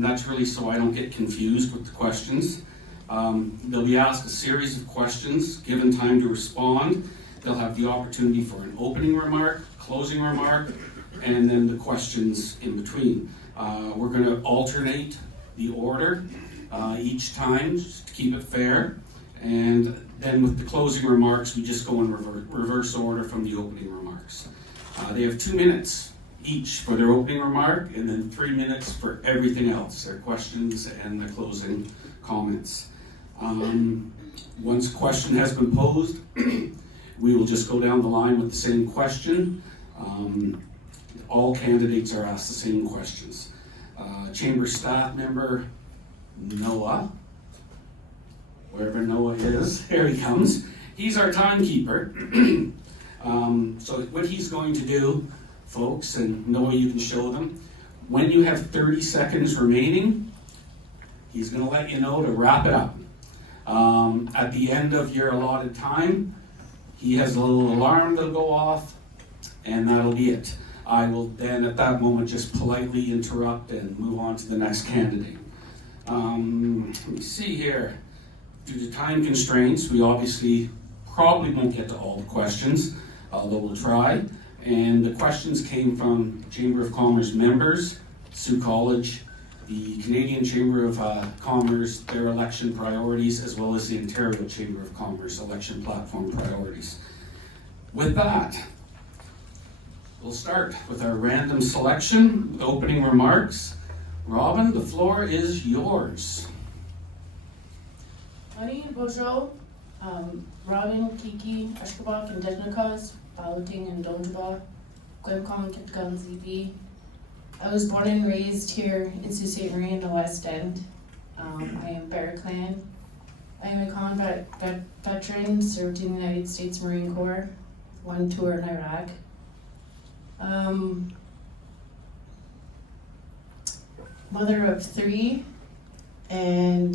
That's really so I don't get confused with the questions. They'll be asked a series of questions, given time to respond. They'll have the opportunity for an opening remark, closing remark, and then the questions in between. We're going to alternate the order each time just to keep it fair. And then with the closing remarks, we just go in reverse order from the opening remarks. They have 2 minutes each for their opening remark, and then 3 minutes for everything else, their questions and the closing comments. Once a question has been posed, we will just go down the line with the same question. All candidates are asked the same questions. Chamber staff member Noah, wherever Noah is, here he comes. He's our timekeeper. So what he's going to do, folks, and Noah, you can show them, when you have 30 seconds remaining, he's going to let you know to wrap it up. At the end of your allotted time, he has a little alarm that'll go off, and that'll be it. I will then at that moment just politely interrupt and move on to the next candidate. Let me see here. Due to time constraints, we obviously probably won't get to all the questions, although we'll try. And the questions came from Chamber of Commerce members, Sault College, the Canadian Chamber of Commerce, their election priorities, as well as the Ontario Chamber of Commerce election platform priorities. With that, we'll start with our random selection, with opening remarks. Robyn, the floor is yours. Ani Bojo, Robyn, Kiki, Eshkibok, and Dednakas, Balloting and Donjaba, Gwemkong, Kitgan, ZB. I was born and raised here in Sault Ste. Marie in the West End. I am Bear Clan. I am a combat veteran, served in the United States Marine Corps, one tour in Iraq. Mother of 3, and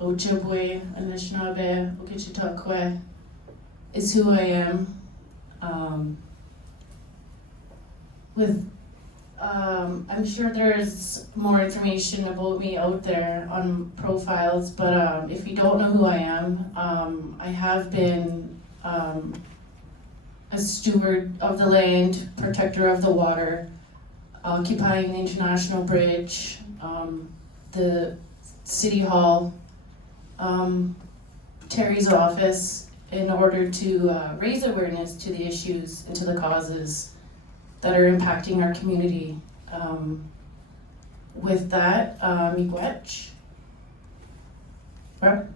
Ojibwe, Anishinaabe, Okichitakwe is who I am. I'm sure there's more information about me out there on profiles, but if you don't know who I am, I have been a steward of the land, protector of the water, occupying the International Bridge, the City Hall, Terry's office, in order to raise awareness to the issues and to the causes that are impacting our community. With that, miigwech. Okay.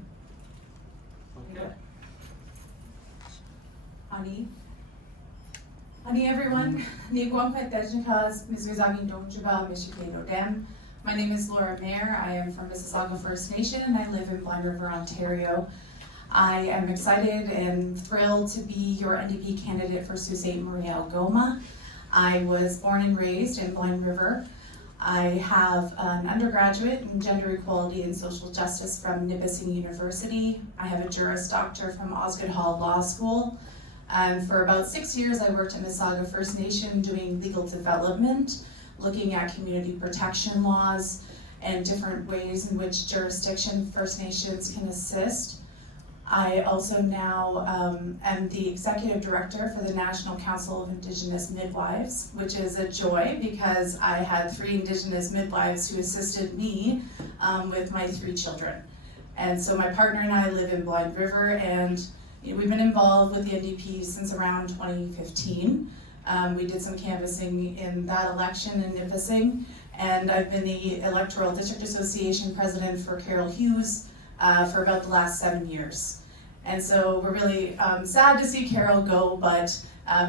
Ani everyone, Niagwamkwet Dejnikas, Mizuzagi Donjaba, Michigan Odem. My name is Laura Mayer. I am from Mississauga First Nation and I live in Blind River, Ontario. I am excited and thrilled to be your NDP candidate for Sault Ste. Marie Algoma. I was born and raised in Blind River. I have an undergraduate in gender equality and social justice from Nipissing University. I have a Juris Doctor from Osgoode Hall Law School. For about 6 years, I worked at Mississauga First Nation doing legal development, looking at community protection laws and different ways in which jurisdiction First Nations can assist. I also now am the Executive Director for the National Council of Indigenous Midwives, which is a joy because I had 3 Indigenous midwives who assisted me with my 3 children. And so my partner and I live in Blind River, and we've been involved with the NDP since around 2015. We did some canvassing in that election in Nipissing, and I've been the Electoral District Association President for Carol Hughes for about the last 7 years. And so we're really sad to see Carol go, but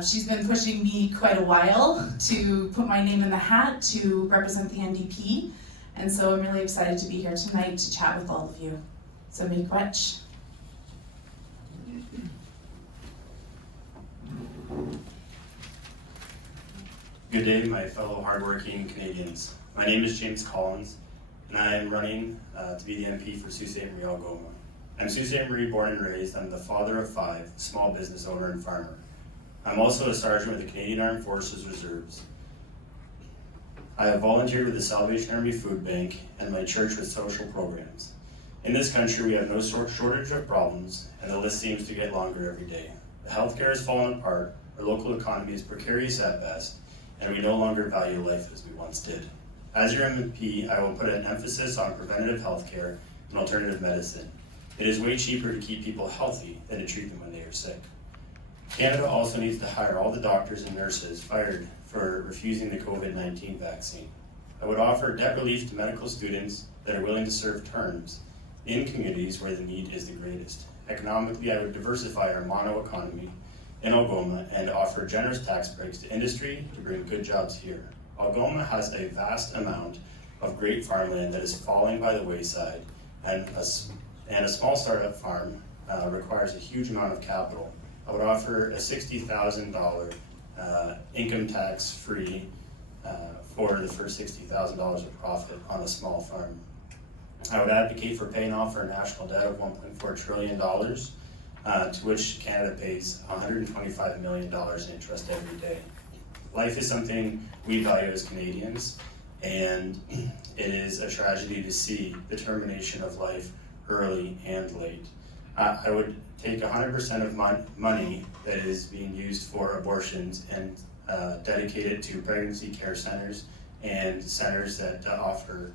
she's been pushing me quite a while to put my name in the hat to represent the NDP. And so I'm really excited to be here tonight to chat with all of you. So miigwech. Good day, my fellow hardworking Canadians. My name is James Collins, and I am running to be the MP for Sault Ste. Marie Algoma. I'm Sault Ste. Marie born and raised. I'm the father of 5, small business owner and farmer. I'm also a sergeant with the Canadian Armed Forces Reserves. I have volunteered with the Salvation Army Food Bank and my church with social programs. In this country, we have no shortage of problems, and the list seems to get longer every day. The healthcare has fallen apart, our local economy is precarious at best, and we no longer value life as we once did. As your MP, I will put an emphasis on preventative healthcare and alternative medicine. It is way cheaper to keep people healthy than to treat them when they are sick. Canada also needs to hire all the doctors and nurses fired for refusing the COVID-19 vaccine. I would offer debt relief to medical students that are willing to serve terms in communities where the need is the greatest. Economically, I would diversify our mono economy in Algoma and offer generous tax breaks to industry to bring good jobs here. Algoma has a vast amount of great farmland that is falling by the wayside, and a small startup farm requires a huge amount of capital. I would offer a $60,000 income tax free for the first $60,000 of profit on a small farm. I would advocate for paying off our national debt of $1.4 trillion, to which Canada pays $125 million in interest every day. Life is something we value as Canadians, and it is a tragedy to see the termination of life early and late. I would take 100% of money that is being used for abortions and dedicate it to pregnancy care centers and centers that offer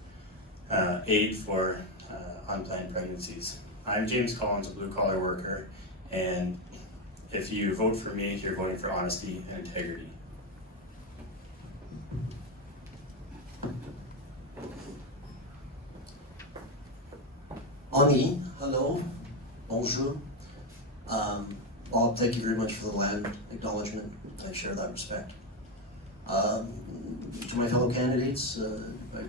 aid for unplanned pregnancies. I'm James Collins, a blue-collar worker, and if you vote for me, you're voting for honesty and integrity. Ani, hello, bonjour. Bob, thank you very much for the land acknowledgement. I share that respect. To my fellow candidates, I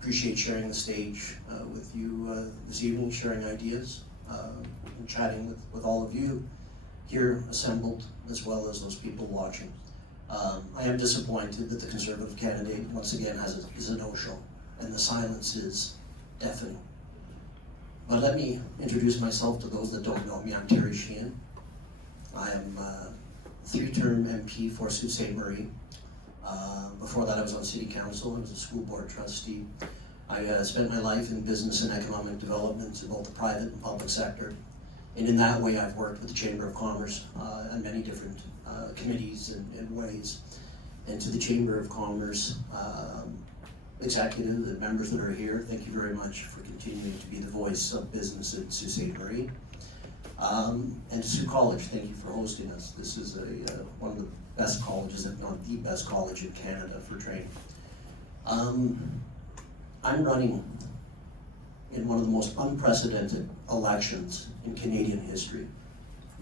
appreciate sharing the stage with you this evening, sharing ideas, and chatting with all of you here assembled, as well as those people watching. I am disappointed that the Conservative candidate, once again, is a no-show, and the silence is deafening. But let me introduce myself to those that don't know me. I'm Terry Sheehan. I am a 3-term MP for Sault Ste. Marie. Before that, I was on City Council. I was a school board trustee. I spent my life in business and economic development in both the private and public sector. And in that way, I've worked with the Chamber of Commerce on many different committees and ways. And to the Chamber of Commerce executive and members that are here, thank you very much for continuing to be the voice of business at Sault Ste. Marie. And to Sault College, thank you for hosting us. This is one of the best colleges, if not the best college in Canada for training. I'm running in one of the most unprecedented elections in Canadian history.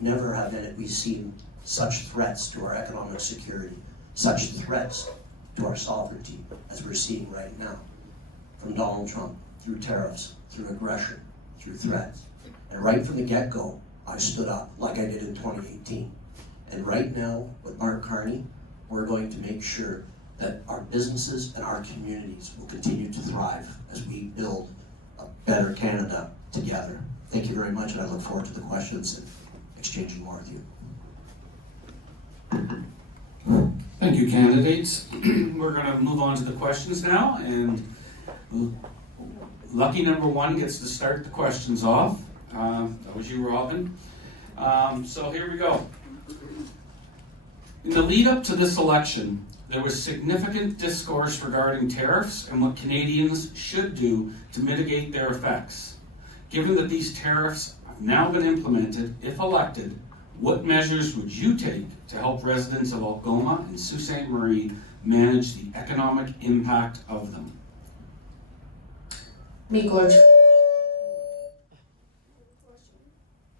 Never have we seen such threats to our economic security, such threats to our sovereignty as we're seeing right now. From Donald Trump, through tariffs, through aggression, through threats. And right from the get-go, I stood up like I did in 2018. And right now, with Mark Carney, we're going to make sure that our businesses and our communities will continue to thrive as we build a better Canada together. Thank you very much, and I look forward to the questions and exchanging more with you. Thank you, candidates. We're going to move on to the questions now, and lucky number 1 gets to start the questions off. That was you, Robyn. So here we go. In the lead up to this election, there was significant discourse regarding tariffs and what Canadians should do to mitigate their effects. Given that these tariffs have now been implemented, if elected, what measures would you take to help residents of Algoma and Sault Ste. Marie manage the economic impact of them? Me, Gorge. Do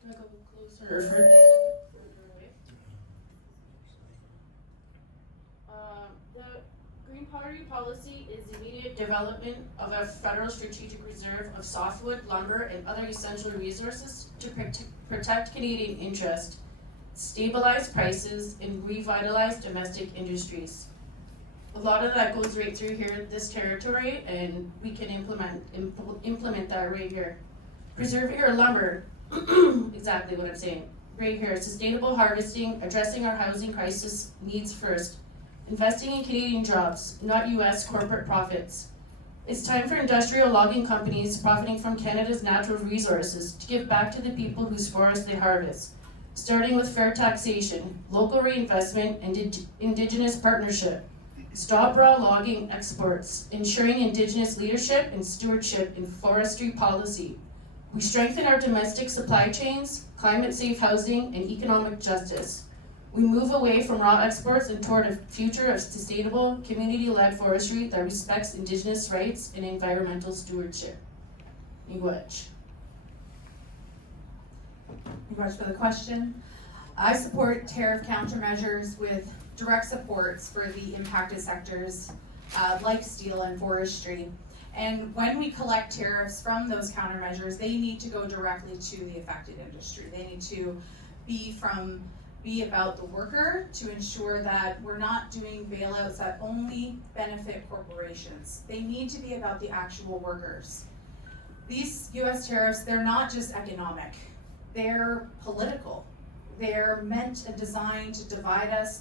I go closer or further away? The Green Party policy is the immediate development of a federal strategic reserve of softwood, lumber, and other essential resources to protect Canadian interest, stabilize prices, and revitalize domestic industries. A lot of that goes right through here in this territory, and we can implement that right here. Preserving our lumber, exactly what I'm saying, right here. Sustainable harvesting, addressing our housing crisis needs first. investing in Canadian jobs, not US corporate profits. It's time for industrial logging companies profiting from Canada's natural resources to give back to the people whose forests they harvest, starting with fair taxation, local reinvestment, and Indigenous partnership. Stop raw logging exports, ensuring Indigenous leadership and stewardship in forestry policy. We strengthen our domestic supply chains, climate-safe housing, and economic justice. We move away from raw exports and toward a future of sustainable, community-led forestry that respects Indigenous rights and environmental stewardship. Miigwech. Thank you much for the question. I support tariff countermeasures with direct supports for the impacted sectors like steel and forestry. And when we collect tariffs from those countermeasures, they need to go directly to the affected industry. They need to be about the worker to ensure that we're not doing bailouts that only benefit corporations. They need to be about the actual workers. These US tariffs, they're not just economic, they're political. They're meant and designed to divide us,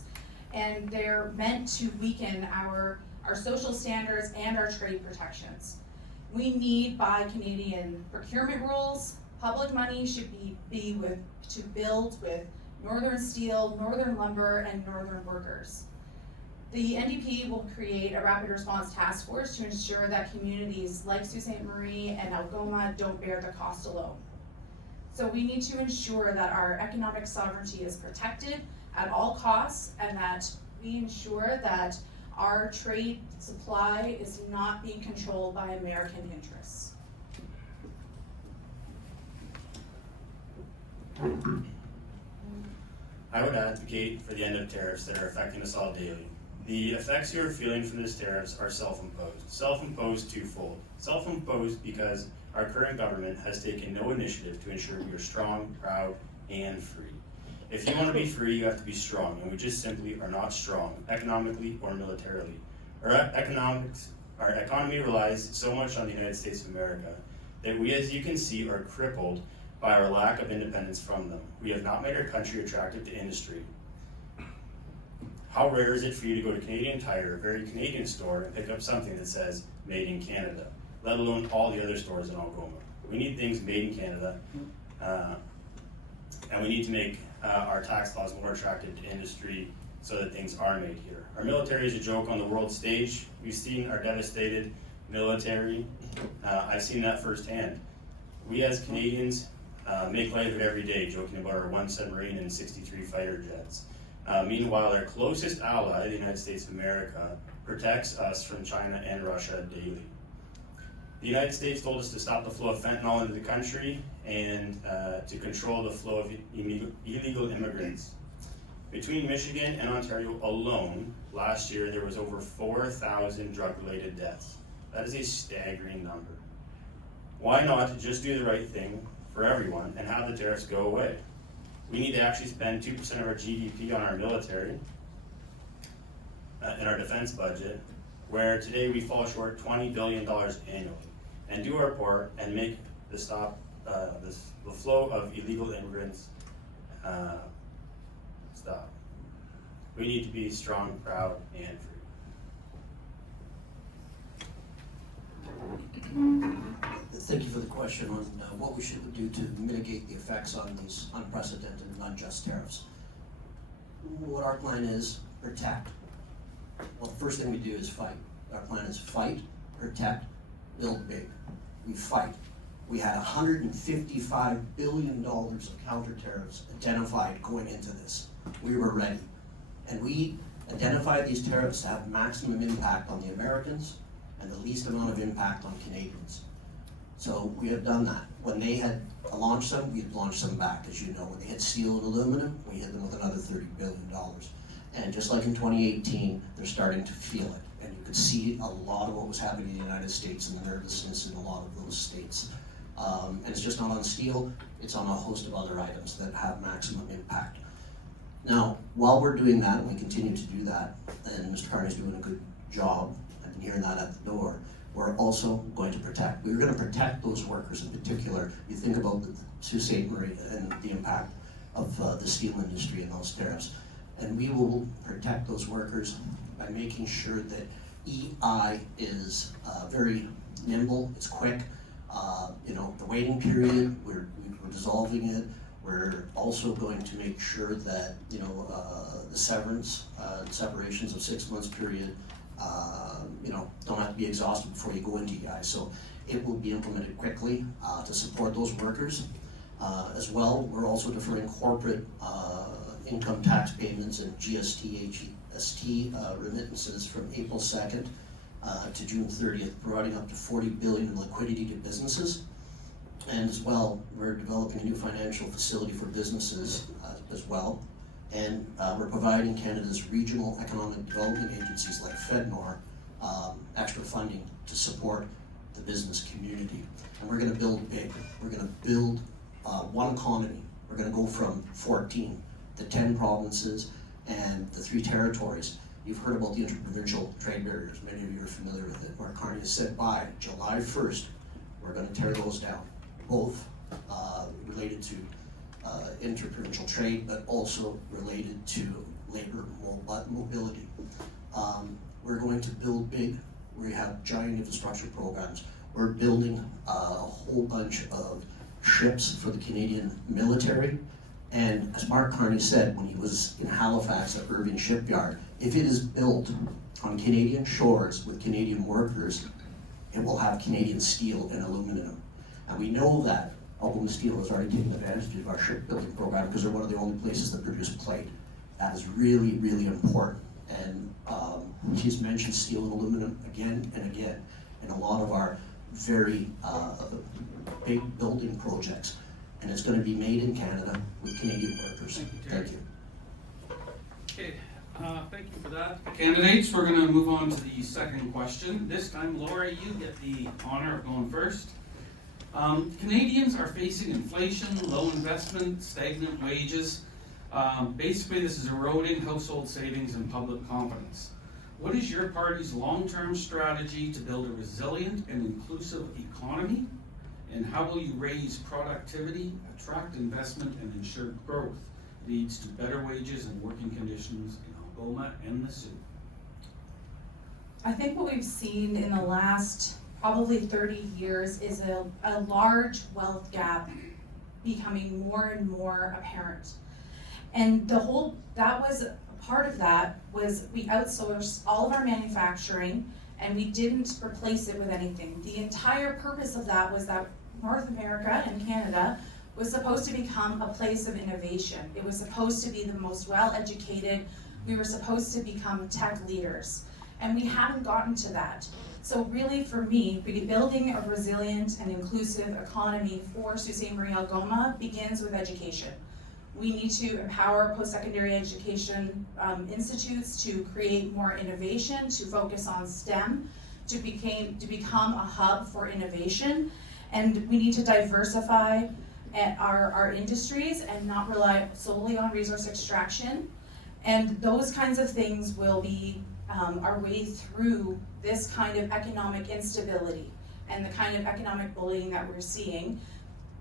and they're meant to weaken our social standards and our trade protections. We need Buy Canadian procurement rules. Public money should be to build with Northern steel, Northern lumber, and Northern workers. The NDP will create a rapid response task force to ensure that communities like Sault Ste. Marie and Algoma don't bear the cost alone. So we need to ensure that our economic sovereignty is protected at all costs, and that we ensure that our trade supply is not being controlled by American interests. I would advocate for the end of tariffs that are affecting us all daily. The effects you are feeling from these tariffs are self-imposed. Self-imposed twofold. Self-imposed because our current government has taken no initiative to ensure we are strong, proud, and free. If you want to be free, you have to be strong, and we just simply are not strong, economically or militarily. Our economy relies so much on the United States of America that we, as you can see, are crippled by our lack of independence from them. We have not made our country attractive to industry. How rare is it for you to go to Canadian Tire, a very Canadian store, and pick up something that says Made in Canada, let alone all the other stores in Algoma. We need things made in Canada, and we need to make our tax laws more attractive to industry so that things are made here. Our military is a joke on the world stage. We've seen our devastated military. I've seen that firsthand. We as Canadians make light of it every day, joking about our 1 submarine and 63 fighter jets. Meanwhile, our closest ally, the United States of America, protects us from China and Russia daily. The United States told us to stop the flow of fentanyl into the country and to control the flow of illegal immigrants. Between Michigan and Ontario alone, last year there was over 4,000 drug-related deaths. That is a staggering number. Why not just do the right thing for everyone and have the tariffs go away? We need to actually spend 2% of our GDP on our military in our defense budget, where today we fall short $20 billion annually, and do our part and make the flow of illegal immigrants stop. We need to be strong, proud, and free. Thank you for the question on what we should do to mitigate the effects on these unprecedented and unjust tariffs. What our plan is, protect. Well, the first thing we do is fight. Our plan is fight, protect, build big. We fight. We had $155 billion of counter tariffs identified going into this. We were ready. And we identified these tariffs to have maximum impact on the Americans and the least amount of impact on Canadians. So we have done that. When they had launched them, we had launched them back, as you know. When they hit steel and aluminum, we hit them with another $30 billion. And just like in 2018, they're starting to feel it. And you could see a lot of what was happening in the United States and the nervousness in a lot of those states. And it's just not on steel, it's on a host of other items that have maximum impact. Now, while we're doing that, and we continue to do that, and Mr. Carney's doing a good job, I've been hearing that at the door, we're also going to protect. We're going to protect those workers in particular. You think about the Sault Ste. Marie and the impact of the steel industry and those tariffs. And we will protect those workers by making sure that EI is very nimble, it's quick. The waiting period, we're dissolving it. We're also going to make sure that, the separations of 6 months period, don't have to be exhausted before you go into EI. So it will be implemented quickly to support those workers. As well, we're also deferring corporate income tax payments and GST, HST remittances from April 2nd to June 30th, providing up to $40 billion in liquidity to businesses. And as well, we're developing a new financial facility for businesses as well. And we're providing Canada's regional economic development agencies like FedNor extra funding to support the business community. And we're going to build big. We're going to build one economy. We're going to go from 14 to 10 provinces and the 3 territories. You've heard about the interprovincial trade barriers. Many of you are familiar with it. Mark Carney has said by July 1st, we're going to tear those down, both related to interprovincial trade, but also related to labor mobility. We're going to build big. We have giant infrastructure programs. We're building a whole bunch of ships for the Canadian military. And as Mark Carney said when he was in Halifax at Irving Shipyard, if it is built on Canadian shores with Canadian workers, it will have Canadian steel and aluminum. And we know that Algoma Steel has already taken advantage of our shipbuilding program because they're one of the only places that produce plate. That is really, really important. And he's mentioned steel and aluminum again and again in a lot of our very big building projects. And it's going to be made in Canada with Canadian workers. Thank you. Okay, thank you for that. Candidates, we're going to move on to the second question. This time, Laura, you get the honor of going first. Canadians are facing inflation, low investment, stagnant wages. Basically, this is eroding household savings and public confidence. What is your party's long-term strategy to build a resilient and inclusive economy? And how will you raise productivity, attract investment, and ensure growth leads to better wages and working conditions in Algoma and the Sault? I think what we've seen in the last probably 30 years is a large wealth gap becoming more and more apparent. And part of that was we outsourced all of our manufacturing and we didn't replace it with anything. The entire purpose of that was that North America and Canada was supposed to become a place of innovation. It was supposed to be the most well-educated. We were supposed to become tech leaders. And we haven't gotten to that. So really for me, building a resilient and inclusive economy for Sault Ste. Marie Algoma begins with education. We need to empower post-secondary education institutes to create more innovation, to focus on STEM, to become a hub for innovation. And we need to diversify our industries and not rely solely on resource extraction. And those kinds of things will be our way through this kind of economic instability and the kind of economic bullying that we're seeing.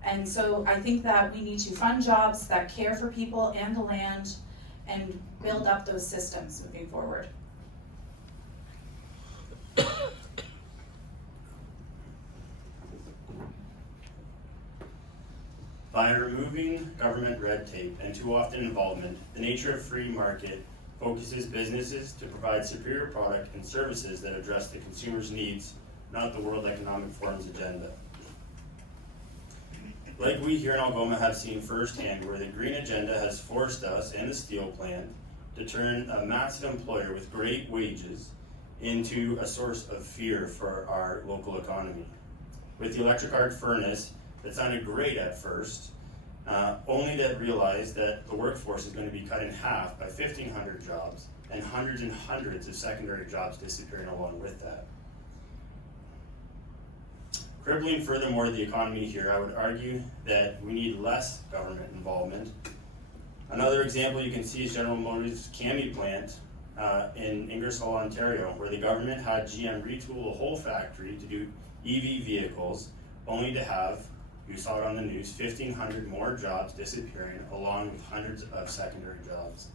And so I think that we need to fund jobs that care for people and the land and build up those systems moving forward. By removing government red tape and too often involvement, the nature of free market focuses businesses to provide superior product and services that address the consumer's needs, not the World Economic Forum's agenda. Like we here in Algoma have seen firsthand, where the green agenda has forced us and the steel plant to turn a massive employer with great wages into a source of fear for our local economy. With the electric arc furnace, that sounded great at first, only to realize that the workforce is going to be cut in half by 1,500 jobs and hundreds of secondary jobs disappearing along with that. Crippling furthermore the economy here, I would argue that we need less government involvement. Another example you can see is General Motors' Cami plant in Ingersoll, Ontario, where the government had GM retool a whole factory to do EV vehicles, only to have, you saw it on the news, 1,500 more jobs disappearing along with hundreds of secondary jobs.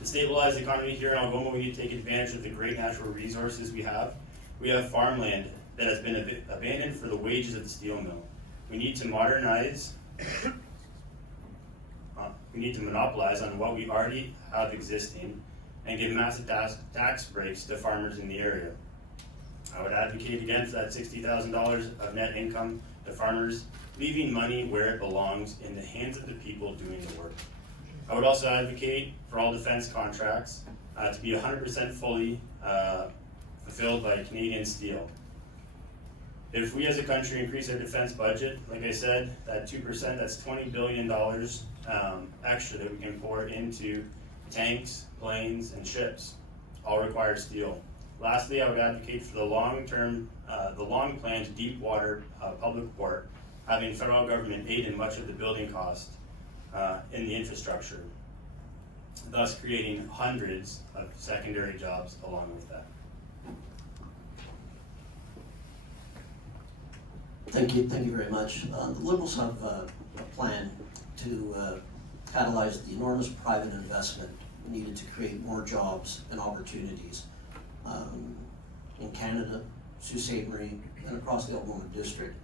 To stabilize the economy here in Algoma, we need to take advantage of the great natural resources we have. We have farmland that has been abandoned for the wages of the steel mill. We need to modernize, we need to monopolize on what we already have existing and give massive tax breaks to farmers in the area. I would advocate again for that $60,000 of net income to farmers, leaving money where it belongs, in the hands of the people doing the work. I would also advocate for all defense contracts to be 100% fully fulfilled by Canadian steel. If we as a country increase our defense budget, like I said, that 2%, that's $20 billion extra that we can pour into tanks, planes, and ships. All require steel. Lastly, I would advocate for the long-planned deep water public port, having federal government aid in much of the building cost in the infrastructure, thus creating hundreds of secondary jobs along with that. Thank you very much. The Liberals have a plan to catalyze the enormous private investment needed to create more jobs and opportunities in Canada, Sault Ste. Marie, and across the Algoma district.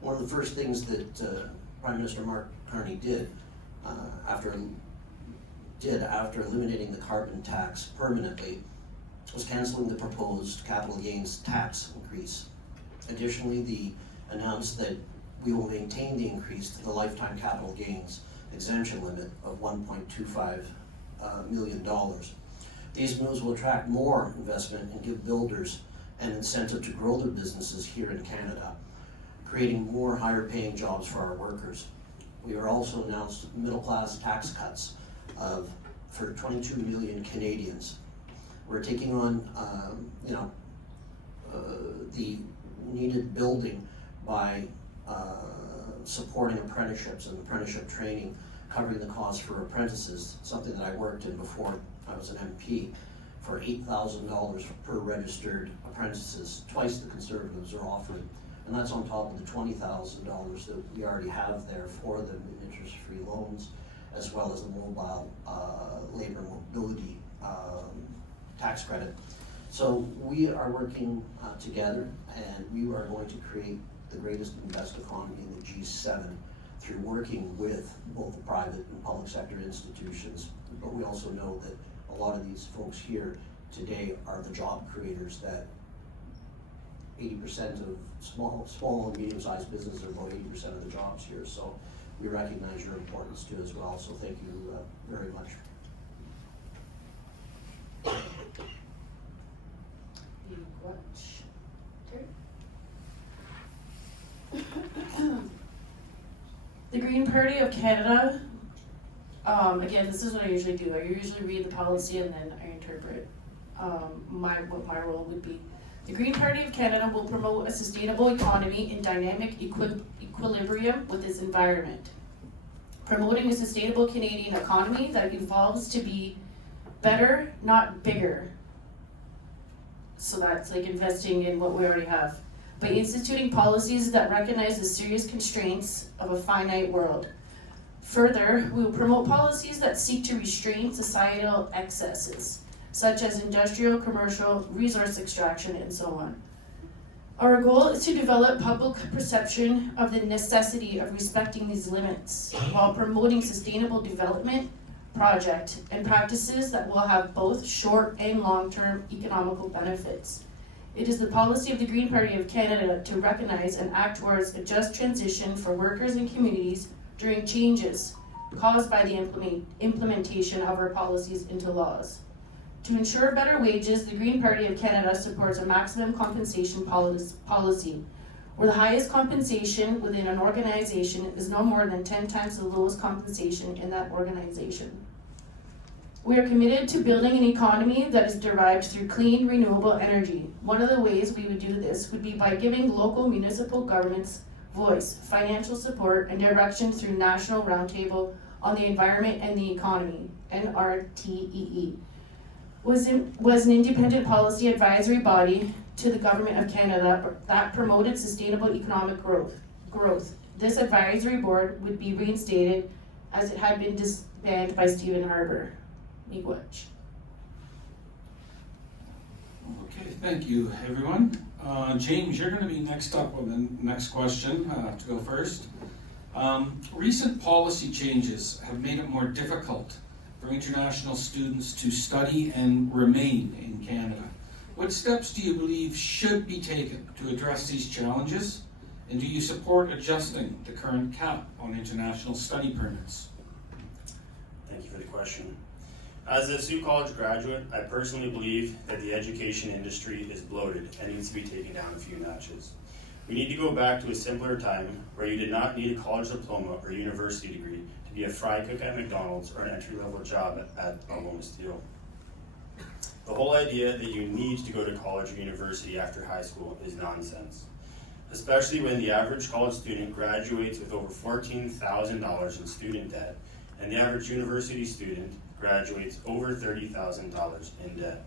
One of the first things that Prime Minister Mark Carney did after eliminating the carbon tax permanently was canceling the proposed capital gains tax increase. Additionally, he announced that we will maintain the increase to the lifetime capital gains exemption limit of $1.25 million. These moves will attract more investment and give builders an incentive to grow their businesses here in Canada, creating more higher paying jobs for our workers. We are also announced middle-class tax cuts for 22 million Canadians. We're taking on the needed building by supporting apprenticeships and apprenticeship training, covering the cost for apprentices, something that I worked in before I was an MP, for $8,000 per registered apprentices, twice the Conservatives are offering. And that's on top of the $20,000 that we already have there for them in interest-free loans, as well as the mobile labor mobility tax credit. So we are working together, and we are going to create the greatest and best economy in the G7 through working with both the private and public sector institutions. But we also know that a lot of these folks here today are the job creators that 80% of small and medium-sized businesses are about 80% of the jobs here. So we recognize your importance too as well. So thank you very much. The Green Party of Canada, again, this is what I usually do. I usually read the policy and then I interpret what my role would be. The Green Party of Canada will promote a sustainable economy in dynamic equilibrium with its environment, promoting a sustainable Canadian economy that evolves to be better, not bigger. So that's like investing in what we already have, by instituting policies that recognize the serious constraints of a finite world. Further, we will promote policies that seek to restrain societal excesses, such as industrial, commercial, resource extraction, and so on. Our goal is to develop public perception of the necessity of respecting these limits while promoting sustainable development project and practices that will have both short and long-term economical benefits. It is the policy of the Green Party of Canada to recognize and act towards a just transition for workers and communities during changes caused by the implementation of our policies into laws. To ensure better wages, the Green Party of Canada supports a maximum compensation policy, where the highest compensation within an organization is no more than 10 times the lowest compensation in that organization. We are committed to building an economy that is derived through clean, renewable energy. One of the ways we would do this would be by giving local municipal governments voice, financial support, and direction through National Roundtable on the Environment and the Economy, NRTEE. Was an independent policy advisory body to the Government of Canada that promoted sustainable economic growth. This advisory board would be reinstated as it had been disbanded by Stephen Harper. Miigwech. Okay, thank you, everyone. James, you're going to be next up with the next question to go first. Recent policy changes have made it more difficult for international students to study and remain in Canada. What steps do you believe should be taken to address these challenges? And do you support adjusting the current cap on international study permits? Thank you for the question. As a Sault College graduate, I personally believe that the education industry is bloated and needs to be taken down a few notches. We need to go back to a simpler time where you did not need a college diploma or university degree to be a fry cook at McDonald's or an entry-level job at Algoma Steel. The whole idea that you need to go to college or university after high school is nonsense, especially when the average college student graduates with over $14,000 in student debt, and the average university student graduates over $30,000 in debt.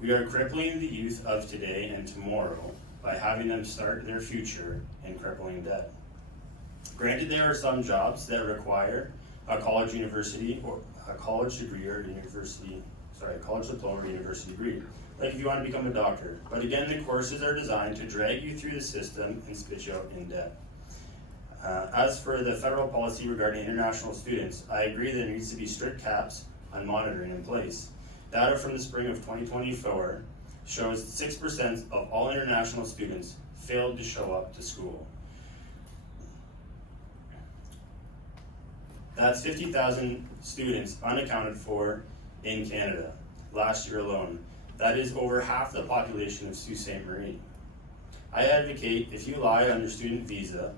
We are crippling the youth of today and tomorrow by having them start their future in crippling debt. Granted, there are some jobs that require a college university or a college degree or college diploma or university degree, like if you want to become a doctor. But again, the courses are designed to drag you through the system and spit you out in debt. As for the federal policy regarding international students, I agree there needs to be strict caps on monitoring in place. Data from the spring of 2024 shows 6% of all international students failed to show up to school. That's 50,000 students unaccounted for in Canada last year alone. That is over half the population of Sault Ste. Marie. I advocate if you lie on your student visa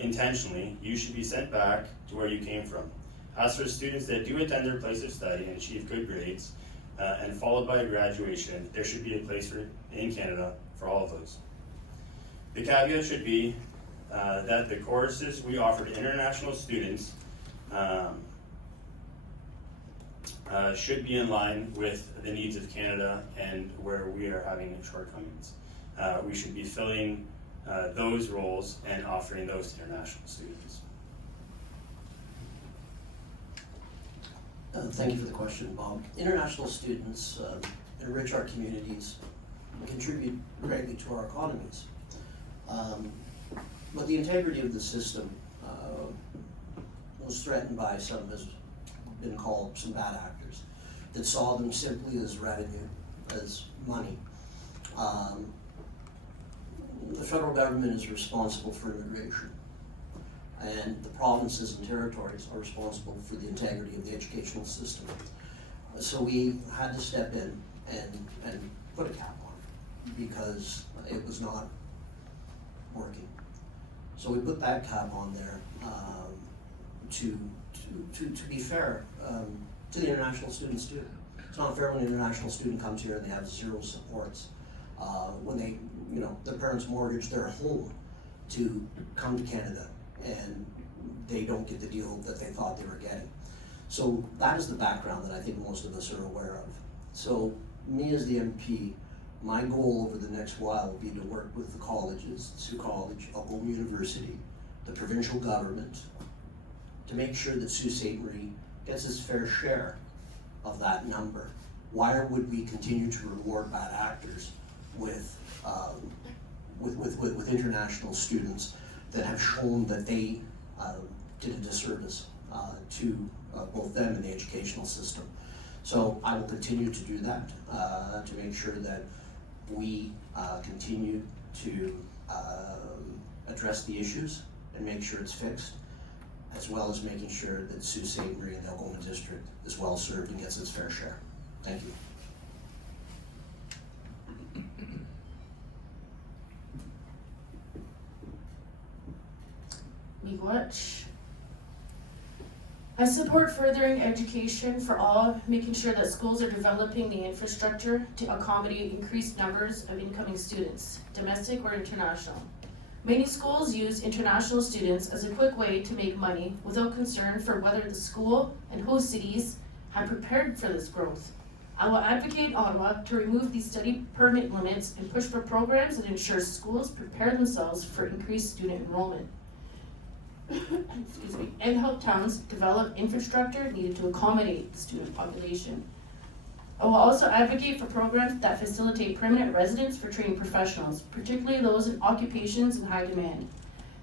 intentionally, you should be sent back to where you came from. As for students that do attend their place of study and achieve good grades, and followed by a graduation, there should be a place in Canada for all of those. The caveat should be that the courses we offer to international students should be in line with the needs of Canada and where we are having shortcomings. We should be filling those roles and offering those to international students. Thank you for the question, Bob. International students enrich our communities and contribute greatly to our economies. But the integrity of the system was threatened by some, has been called some bad actors, that saw them simply as revenue, as money. The federal government is responsible for immigration, and the provinces and territories are responsible for the integrity of the educational system. So we had to step in and put a cap on it because it was not working. So we put that cap on there to be fair to the international students too. It's not fair when an international student comes here and they have zero supports. When they, their parents mortgage their home to come to Canada and they don't get the deal that they thought they were getting. So that is the background that I think most of us are aware of. So me as the MP, my goal over the next while will be to work with the colleges, Sault College, Algoma University, the provincial government, to make sure that Sault Ste. Marie gets its fair share of that number. Why would we continue to reward bad actors with international students that have shown that they did a disservice to both them and the educational system? So I will continue to do that to make sure that we continue to address the issues and make sure it's fixed, as well as making sure that Sault Ste. Marie and the Algoma District is well served and gets its fair share. Thank you. Miigwech. I support furthering education for all, making sure that schools are developing the infrastructure to accommodate increased numbers of incoming students, domestic or international. Many schools use international students as a quick way to make money without concern for whether the school and host cities have prepared for this growth. I will advocate Ottawa to remove these study permit limits and push for programs that ensure schools prepare themselves for increased student enrollment. Excuse me, and help towns develop infrastructure needed to accommodate the student population. I will also advocate for programs that facilitate permanent residence for trained professionals, particularly those in occupations in high demand,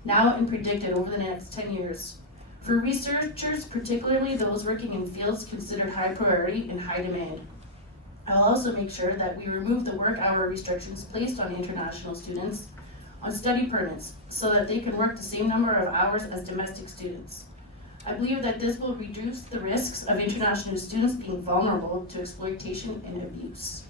now and predicted over the next 10 years. For researchers, particularly those working in fields considered high priority and high demand. I will also make sure that we remove the work hour restrictions placed on international students on study permits so that they can work the same number of hours as domestic students. I believe that this will reduce the risks of international students being vulnerable to exploitation and abuse.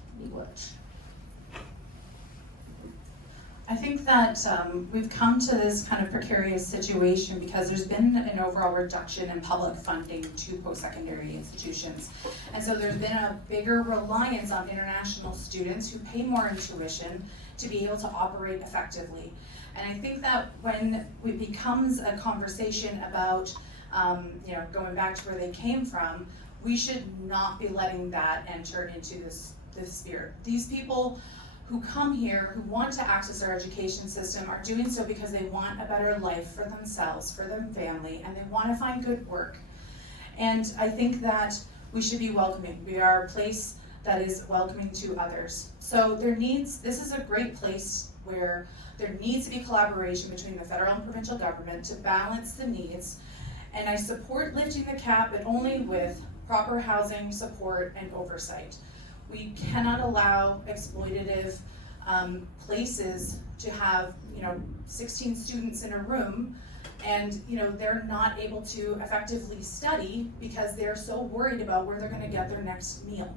I think that we've come to this kind of precarious situation because there's been an overall reduction in public funding to post-secondary institutions. And so there's been a bigger reliance on international students who pay more in tuition to be able to operate effectively. And I think that when it becomes a conversation about going back to where they came from, we should not be letting that enter into this spirit. These people who come here, who want to access our education system, are doing so because they want a better life for themselves, for their family, and they want to find good work. And I think that we should be welcoming. We are a place that is welcoming to others. So this is a great place where there needs to be collaboration between the federal and provincial government to balance the needs. And I support lifting the cap, but only with proper housing support and oversight. We cannot allow exploitative places to have 16 students in a room and they're not able to effectively study because they're so worried about where they're going to get their next meal.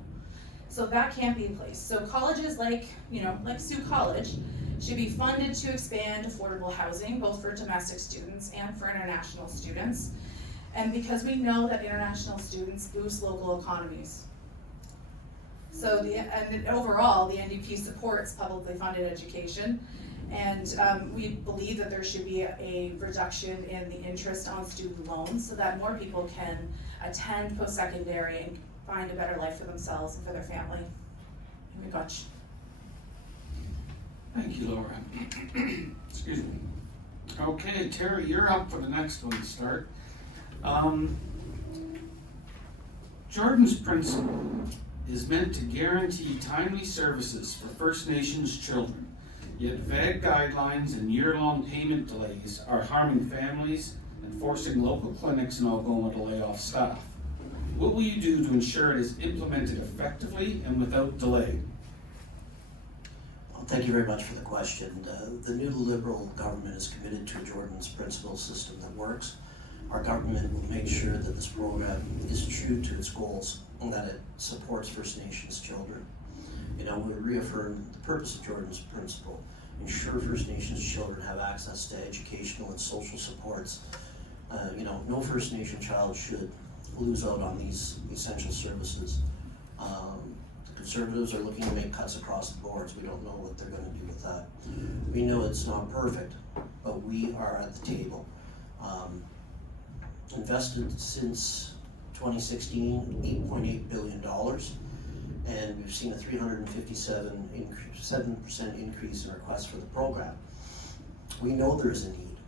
So that can't be in place. So colleges like Sault College should be funded to expand affordable housing, both for domestic students and for international students. And because we know that international students boost local economies. So overall, the NDP supports publicly funded education, and we believe that there should be a reduction in the interest on student loans so that more people can attend post-secondary and find a better life for themselves and for their family. Oh my gosh. Thank you, Laura. Excuse me. Okay, Terry, you're up for the next one to start. Jordan's principle is meant to guarantee timely services for First Nations children, yet vague guidelines and year-long payment delays are harming families and forcing local clinics in Algoma to lay off staff. What will you do to ensure it is implemented effectively and without delay? Well, thank you very much for the question. The new Liberal government is committed to a Jordan's principle system that works. Our government will make sure that this program is true to its goals and that it supports First Nations children. We reaffirm the purpose of Jordan's principle, ensure First Nations children have access to educational and social supports. No First Nation child should lose out on these essential services. The Conservatives are looking to make cuts across the boards. We don't know what they're going to do with that. We know it's not perfect, but we are at the table. Invested since 2016, $8.8 billion, and we've seen a 357% increase in requests for the program. We know there is a need.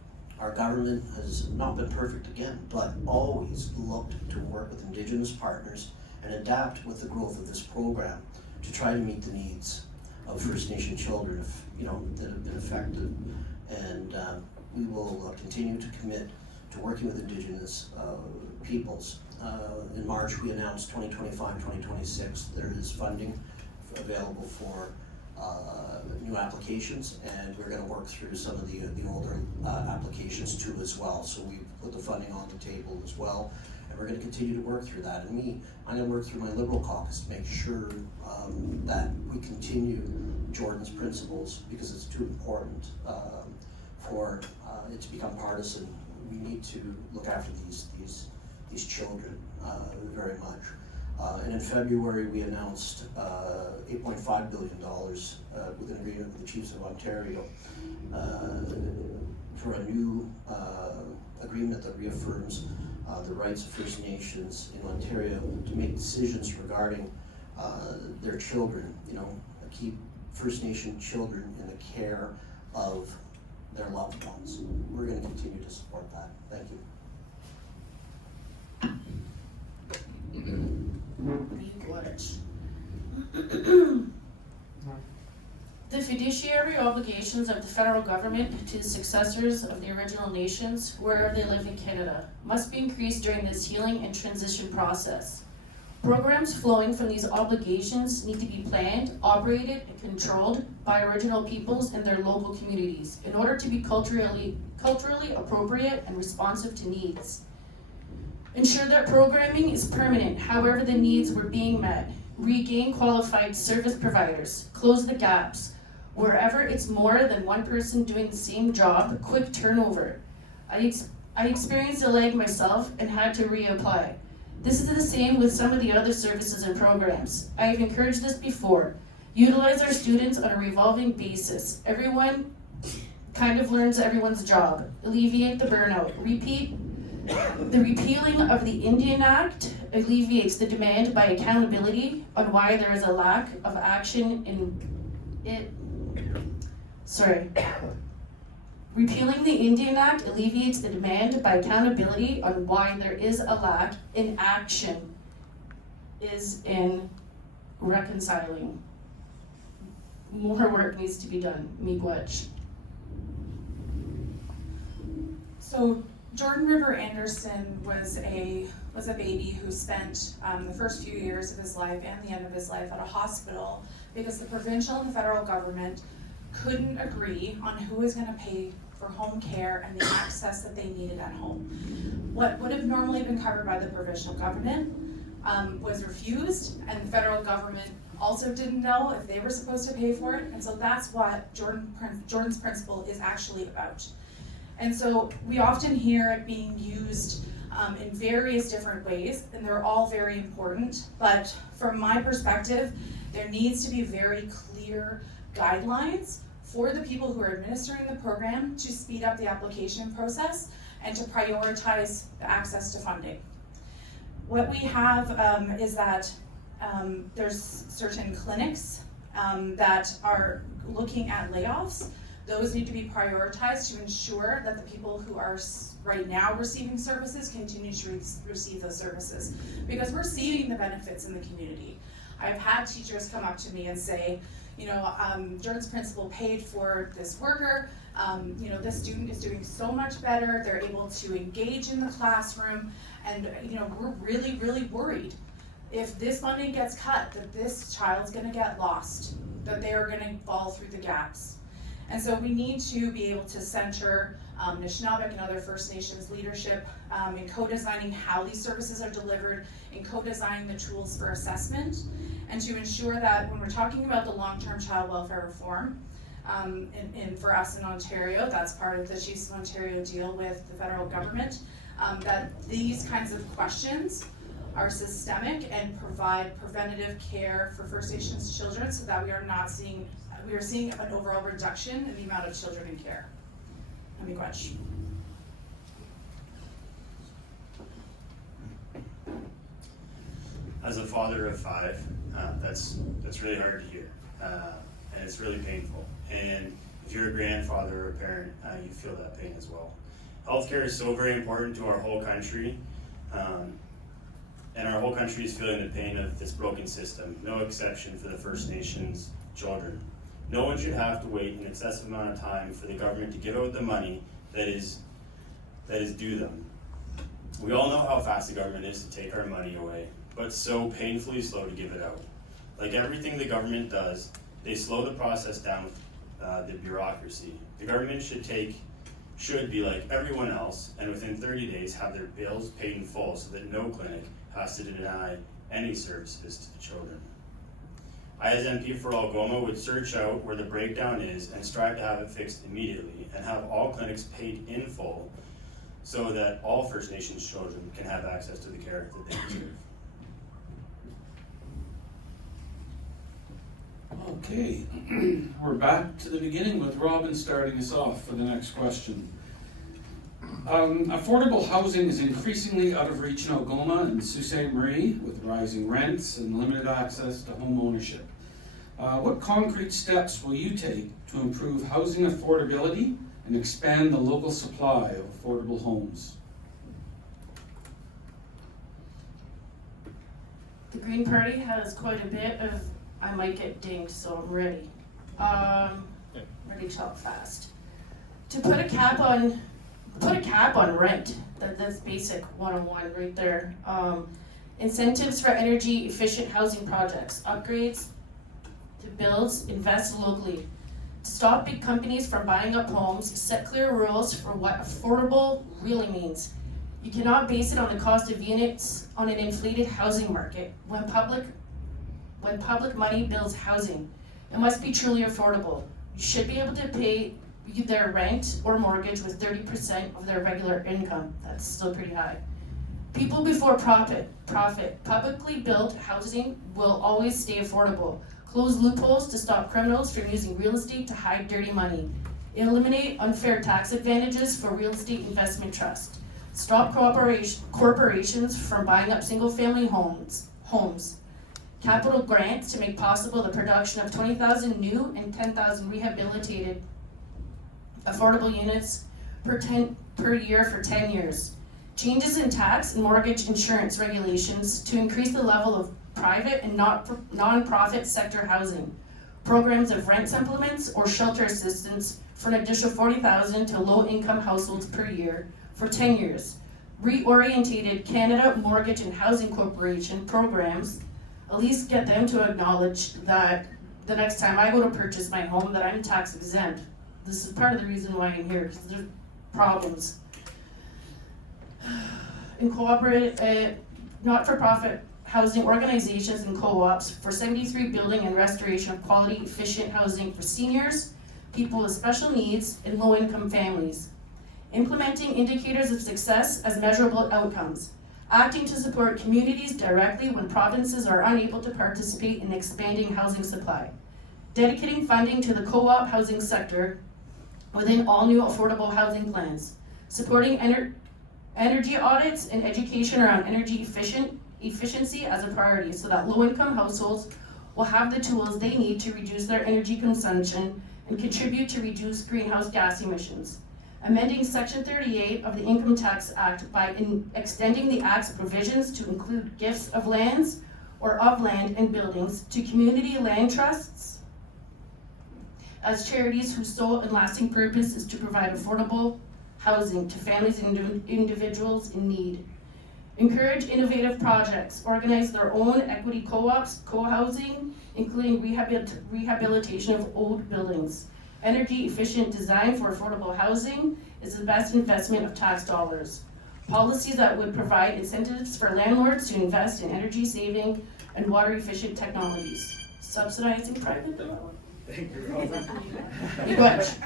Our government has not been perfect again, but always looked to work with Indigenous partners and adapt with the growth of this program to try to meet the needs of First Nation children that have been affected. And we will continue to commit to working with Indigenous peoples. In March, we announced 2025-2026. There is funding available for new applications, and we're going to work through some of the older applications too as well. So we put the funding on the table as well, and we're going to continue to work through that. And I'm going to work through my Liberal caucus to make sure that we continue Jordan's principles, because it's too important for it to become partisan. We need to look after these children very much. And in February, we announced $8.5 billion with an agreement with the Chiefs of Ontario for a new agreement that reaffirms the rights of First Nations in Ontario to make decisions regarding their children, keep First Nation children in the care of their loved ones. We're going to continue to support that. Thank you. The fiduciary obligations of the federal government to the successors of the original nations, wherever they live in Canada, must be increased during this healing and transition process. Programs flowing from these obligations need to be planned, operated, and controlled by original peoples and their local communities in order to be culturally appropriate and responsive to needs. Ensure that programming is permanent, however the needs were being met. Regain qualified service providers. Close the gaps. Wherever it's more than one person doing the same job, quick turnover. I experienced a lag myself and had to reapply. This is the same with some of the other services and programs. I have encouraged this before. Utilize our students on a revolving basis. Everyone kind of learns everyone's job. Alleviate the burnout. The repealing of the Indian Act alleviates the demand by accountability on why there is a lack of action in it. Repealing the Indian Act alleviates the demand by accountability on why there is a lack in action is in reconciling. More work needs to be done. Miigwech. So Jordan River Anderson was a baby who spent the first few years of his life and the end of his life at a hospital because the provincial and the federal government couldn't agree on who was going to pay for home care and the access that they needed at home. What would have normally been covered by the provincial government was refused, and the federal government also didn't know if they were supposed to pay for it, and so that's what Jordan's principle is actually about. And so we often hear it being used in various different ways, and they're all very important, but from my perspective, there needs to be very clear guidelines for the people who are administering the program to speed up the application process and to prioritize the access to funding. What we have is that there's certain clinics that are looking at layoffs. Those need to be prioritized to ensure that the people who are right now receiving services continue to receive those services, because we're seeing the benefits in the community. I've had teachers come up to me and say, Jordan's principal paid for this worker, this student is doing so much better, they're able to engage in the classroom, and we're really, really worried if this funding gets cut, that this child's gonna get lost, that they are gonna fall through the gaps. And so we need to be able to center Anishinaabe and other First Nations leadership in co-designing how these services are delivered, in co-designing the tools for assessment, and to ensure that when we're talking about the long-term child welfare reform, and for us in Ontario, that's part of the Chiefs of Ontario deal with the federal government, that these kinds of questions are systemic and provide preventative care for First Nations children, so that we are seeing an overall reduction in the amount of children in care. Miigwech. As a father of 5, that's really hard to hear, and it's really painful. And if you're a grandfather or a parent, you feel that pain as well. Healthcare is so very important to our whole country, and our whole country is feeling the pain of this broken system, no exception for the First Nations children. No one should have to wait an excessive amount of time for the government to give out the money that is due them. We all know how fast the government is to take our money away, but so painfully slow to give it out. Like everything the government does, they slow the process down with the bureaucracy. The government should be like everyone else, and within 30 days have their bills paid in full so that no clinic has to deny any services to the children. I, as MP for Algoma, would search out where the breakdown is and strive to have it fixed immediately and have all clinics paid in full so that all First Nations children can have access to the care that they deserve. Okay, we're back to the beginning with Robyn starting us off for the next question. Affordable housing is increasingly out of reach in Algoma and Sault Ste. Marie with rising rents and limited access to home ownership. What concrete steps will you take to improve housing affordability and expand the local supply of affordable homes? The Green Party has quite a bit of I might get dinged, so I'm ready. Ready to talk fast. To put a cap on rent. That's basic 101 right there. Incentives for energy efficient housing projects, upgrades to builds, invest locally. To stop big companies from buying up homes, set clear rules for what affordable really means. You cannot base it on the cost of units on an inflated housing market. When public money builds housing, it must be truly affordable. You should be able to pay their rent or mortgage with 30% of their regular income. That's still pretty high. People before profit. Publicly built housing will always stay affordable. Close loopholes to stop criminals from using real estate to hide dirty money. Eliminate unfair tax advantages for real estate investment trust. Stop corporations from buying up single-family homes. Capital grants to make possible the production of 20,000 new and 10,000 rehabilitated affordable units per year for 10 years. Changes in tax and mortgage insurance regulations to increase the level of private and non-profit sector housing. Programs of rent supplements or shelter assistance for an additional 40,000 to low-income households per year for 10 years. Reorientated Canada Mortgage and Housing Corporation programs, at least get them to acknowledge that the next time I go to purchase my home that I'm tax exempt. This is part of the reason why I'm here, because there's problems. Incorporate not-for-profit housing organizations and co-ops for 73 building and restoration of quality, efficient housing for seniors, people with special needs, and low-income families. Implementing indicators of success as measurable outcomes. Acting to support communities directly when provinces are unable to participate in expanding housing supply. Dedicating funding to the co-op housing sector within all new affordable housing plans. Supporting energy audits and education around energy efficiency as a priority so that low-income households will have the tools they need to reduce their energy consumption and contribute to reduce greenhouse gas emissions. Amending Section 38 of the Income Tax Act by extending the Act's provisions to include gifts of lands or of land and buildings to community land trusts as charities whose sole and lasting purpose is to provide affordable housing to families and individuals in need. Encourage innovative projects, organize their own equity co-ops, co-housing, including rehabilitation of old buildings. Energy efficient design for affordable housing is the best investment of tax dollars. Policies that would provide incentives for landlords to invest in energy saving and water efficient technologies. Subsidizing private development. Thank you, Robyn. You got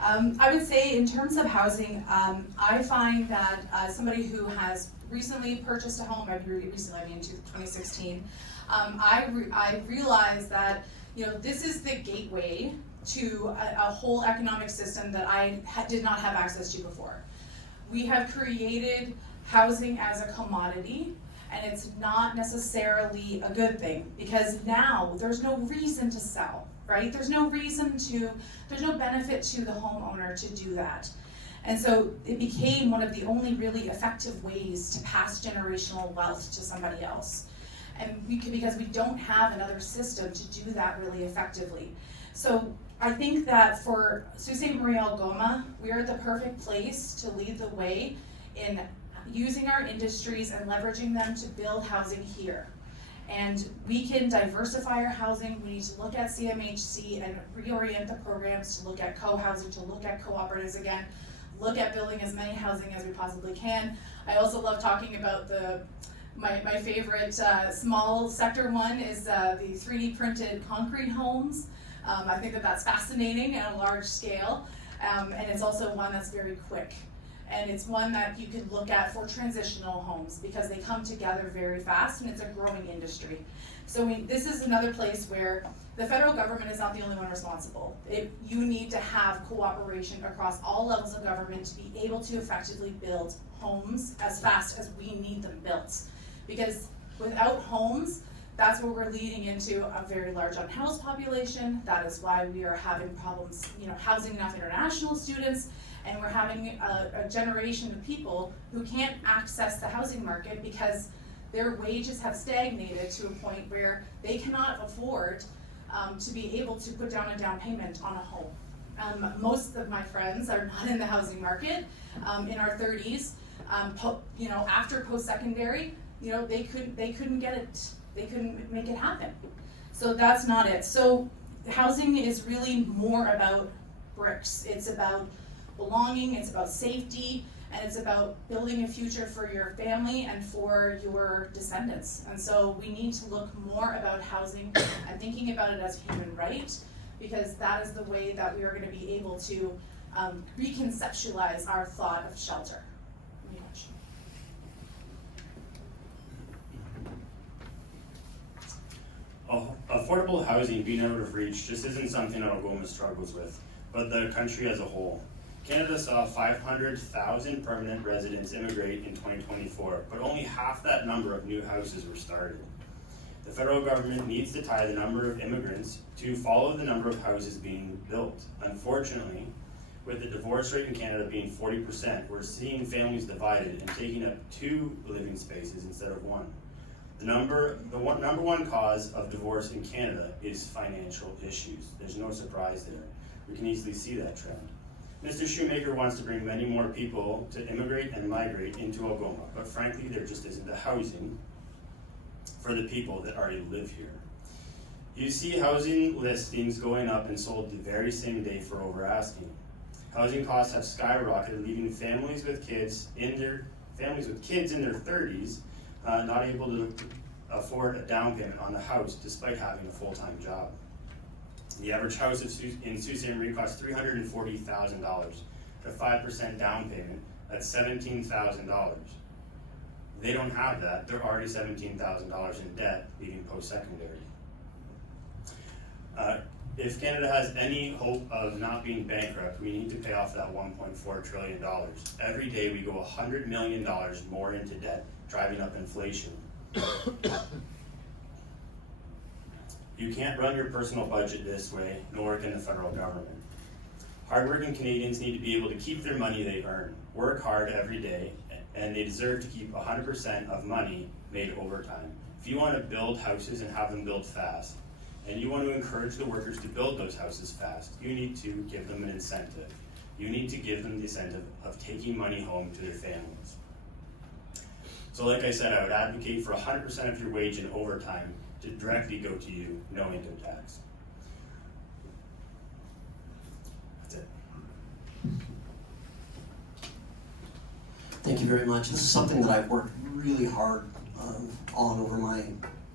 I would say in terms of housing, I find that somebody who has recently purchased a home, I mean 2016, I realized that this is the gateway to a whole economic system that I did not have access to before. We have created housing as a commodity, and it's not necessarily a good thing because now there's no reason to sell, right? There's no benefit to the homeowner to do that. And so it became one of the only really effective ways to pass generational wealth to somebody else. And because we don't have another system to do that really effectively. So I think that for Sault Ste. Marie-Algoma, we are the perfect place to lead the way in using our industries and leveraging them to build housing here. And we can diversify our housing. We need to look at CMHC and reorient the programs to look at co-housing, to look at cooperatives again, look at building as many housing as we possibly can. I also love talking about my favorite small sector one is the 3D printed concrete homes. I think that's fascinating at a large scale, and it's also one that's very quick. And it's one that you can look at for transitional homes because they come together very fast and it's a growing industry. So this is another place where the federal government is not the only one responsible. You need to have cooperation across all levels of government to be able to effectively build homes as fast as we need them built. Because without homes, that's where we're leading into a very large unhoused population. That is why we are having problems, housing enough international students, and we're having a generation of people who can't access the housing market because their wages have stagnated to a point where they cannot afford to be able to put down a down payment on a home. Most of my friends are not in the housing market, in our 30s, after post-secondary, they couldn't get it, they couldn't make it happen. So that's not it. So housing is really more about bricks. It's about belonging, it's about safety, and it's about building a future for your family and for your descendants. And so we need to look more about housing and thinking about it as a human right, because that is the way that we are going to be able to reconceptualize our thought of shelter. Affordable housing being out of reach just isn't something Algoma struggles with, but the country as a whole. Canada saw 500,000 permanent residents immigrate in 2024, but only half that number of new houses were started. The federal government needs to tie the number of immigrants to follow the number of houses being built. Unfortunately, with the divorce rate in Canada being 40%, we're seeing families divided and taking up 2 living spaces instead of 1. The number one cause of divorce in Canada is financial issues. There's no surprise there. We can easily see that trend. Mr. Shoemaker wants to bring many more people to immigrate and migrate into Algoma, but frankly, there just isn't the housing for the people that already live here. You see housing listings going up and sold the very same day for over asking. Housing costs have skyrocketed, leaving families with kids in their 30s not able to afford a down payment on the house despite having a full-time job. The average house in Sault Ste. Marie costs $340,000. A 5% down payment, that's $17,000. They don't have that. They're already $17,000 in debt, leaving post-secondary. If Canada has any hope of not being bankrupt, we need to pay off that $1.4 trillion. Every day we go $100 million more into debt, driving up inflation. You can't run your personal budget this way, nor can the federal government. Hardworking Canadians need to be able to keep their money they earn, work hard every day, and they deserve to keep 100% of money made overtime. If you want to build houses and have them built fast, and you want to encourage the workers to build those houses fast, you need to give them an incentive. You need to give them the incentive of taking money home to their families. So like I said, I would advocate for 100% of your wage in overtime to directly go to you, no income tax. That's it. Thank you very much. This is something that I've worked really hard on over my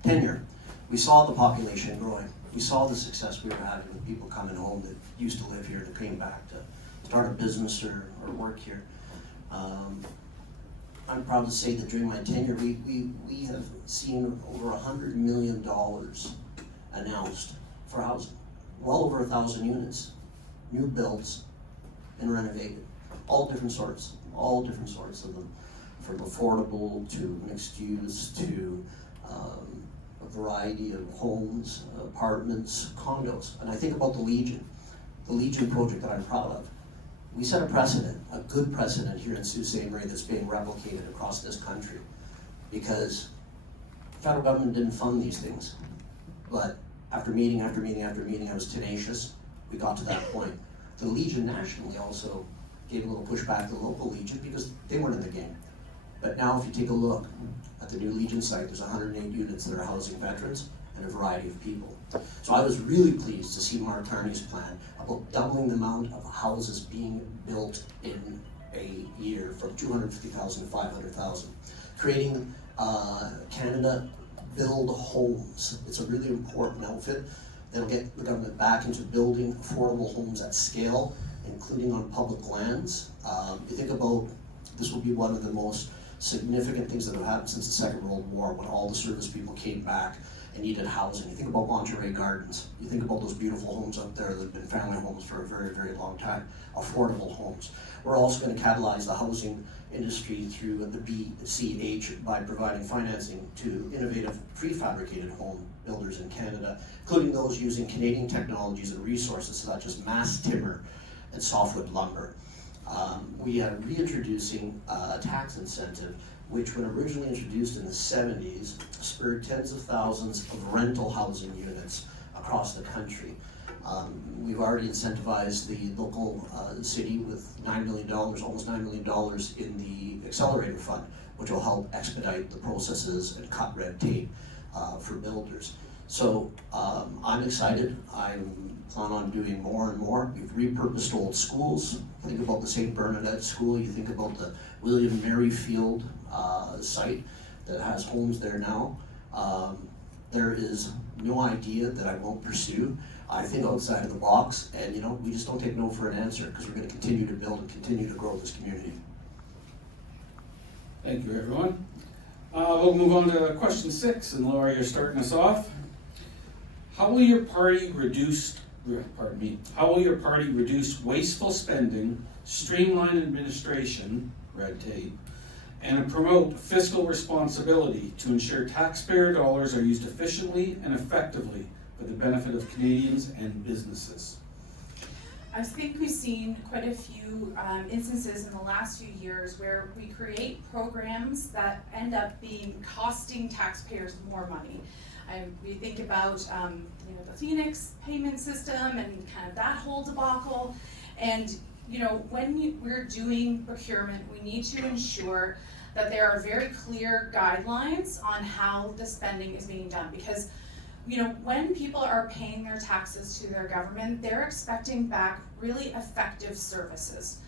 tenure. We saw the population growing. We saw the success we were having with people coming home that used to live here, that came back to start a business or work here. I'm proud to say that during my tenure, we have seen over $100 million announced for housing. Well over 1,000 units, new builds and renovated. All different sorts of them, from affordable to mixed use to a variety of homes, apartments, condos. And I think about the Legion project that I'm proud of. We set a precedent, a good precedent here in Sault Ste. Marie that's being replicated across this country, because the federal government didn't fund these things. But after meeting after meeting after meeting, I was tenacious. We got to that point. The Legion nationally also gave a little pushback to the local Legion because they weren't in the game. But now if you take a look at the new Legion site, there's 108 units that are housing veterans and a variety of people. So I was really pleased to see Mark Carney's plan about doubling the amount of houses being built in a year from 250,000 to 500,000. Creating Canada Build Homes. It's a really important outfit that'll get the government back into building affordable homes at scale, including on public lands. You think about, this will be one of the most significant things that have happened since the Second World War, when all the service people came back and needed housing. You think about Monterey Gardens. You think about those beautiful homes up there that have been family homes for a very, very long time. Affordable homes. We're also going to catalyze the housing industry through the BCH by providing financing to innovative prefabricated home builders in Canada, including those using Canadian technologies and resources such as mass timber and softwood lumber. We are reintroducing a tax incentive which when originally introduced in the 70s, spurred tens of thousands of rental housing units across the country. We've already incentivized the local city with $9 million, almost $9 million in the Accelerator Fund, which will help expedite the processes and cut red tape for builders. So I'm excited. I plan on doing more and more. We've repurposed old schools. Think about the St. Bernadette School. You think about the William Merrifield site that has homes there now. There is no idea that I won't pursue. I think outside of the box, and we just don't take no for an answer, because we're going to continue to build and continue to grow this community. Thank you, everyone. We'll move on to question 6, and Laura, you're starting us off. How will your party reduce wasteful spending, streamline administration, red tape, and promote fiscal responsibility to ensure taxpayer dollars are used efficiently and effectively for the benefit of Canadians and businesses? I think we've seen quite a few instances in the last few years where we create programs that end up costing taxpayers more money. We think about the Phoenix payment system and kind of that whole debacle. And when we're doing procurement, we need to ensure that there are very clear guidelines on how the spending is being done, because when people are paying their taxes to their government, they're expecting back really effective services.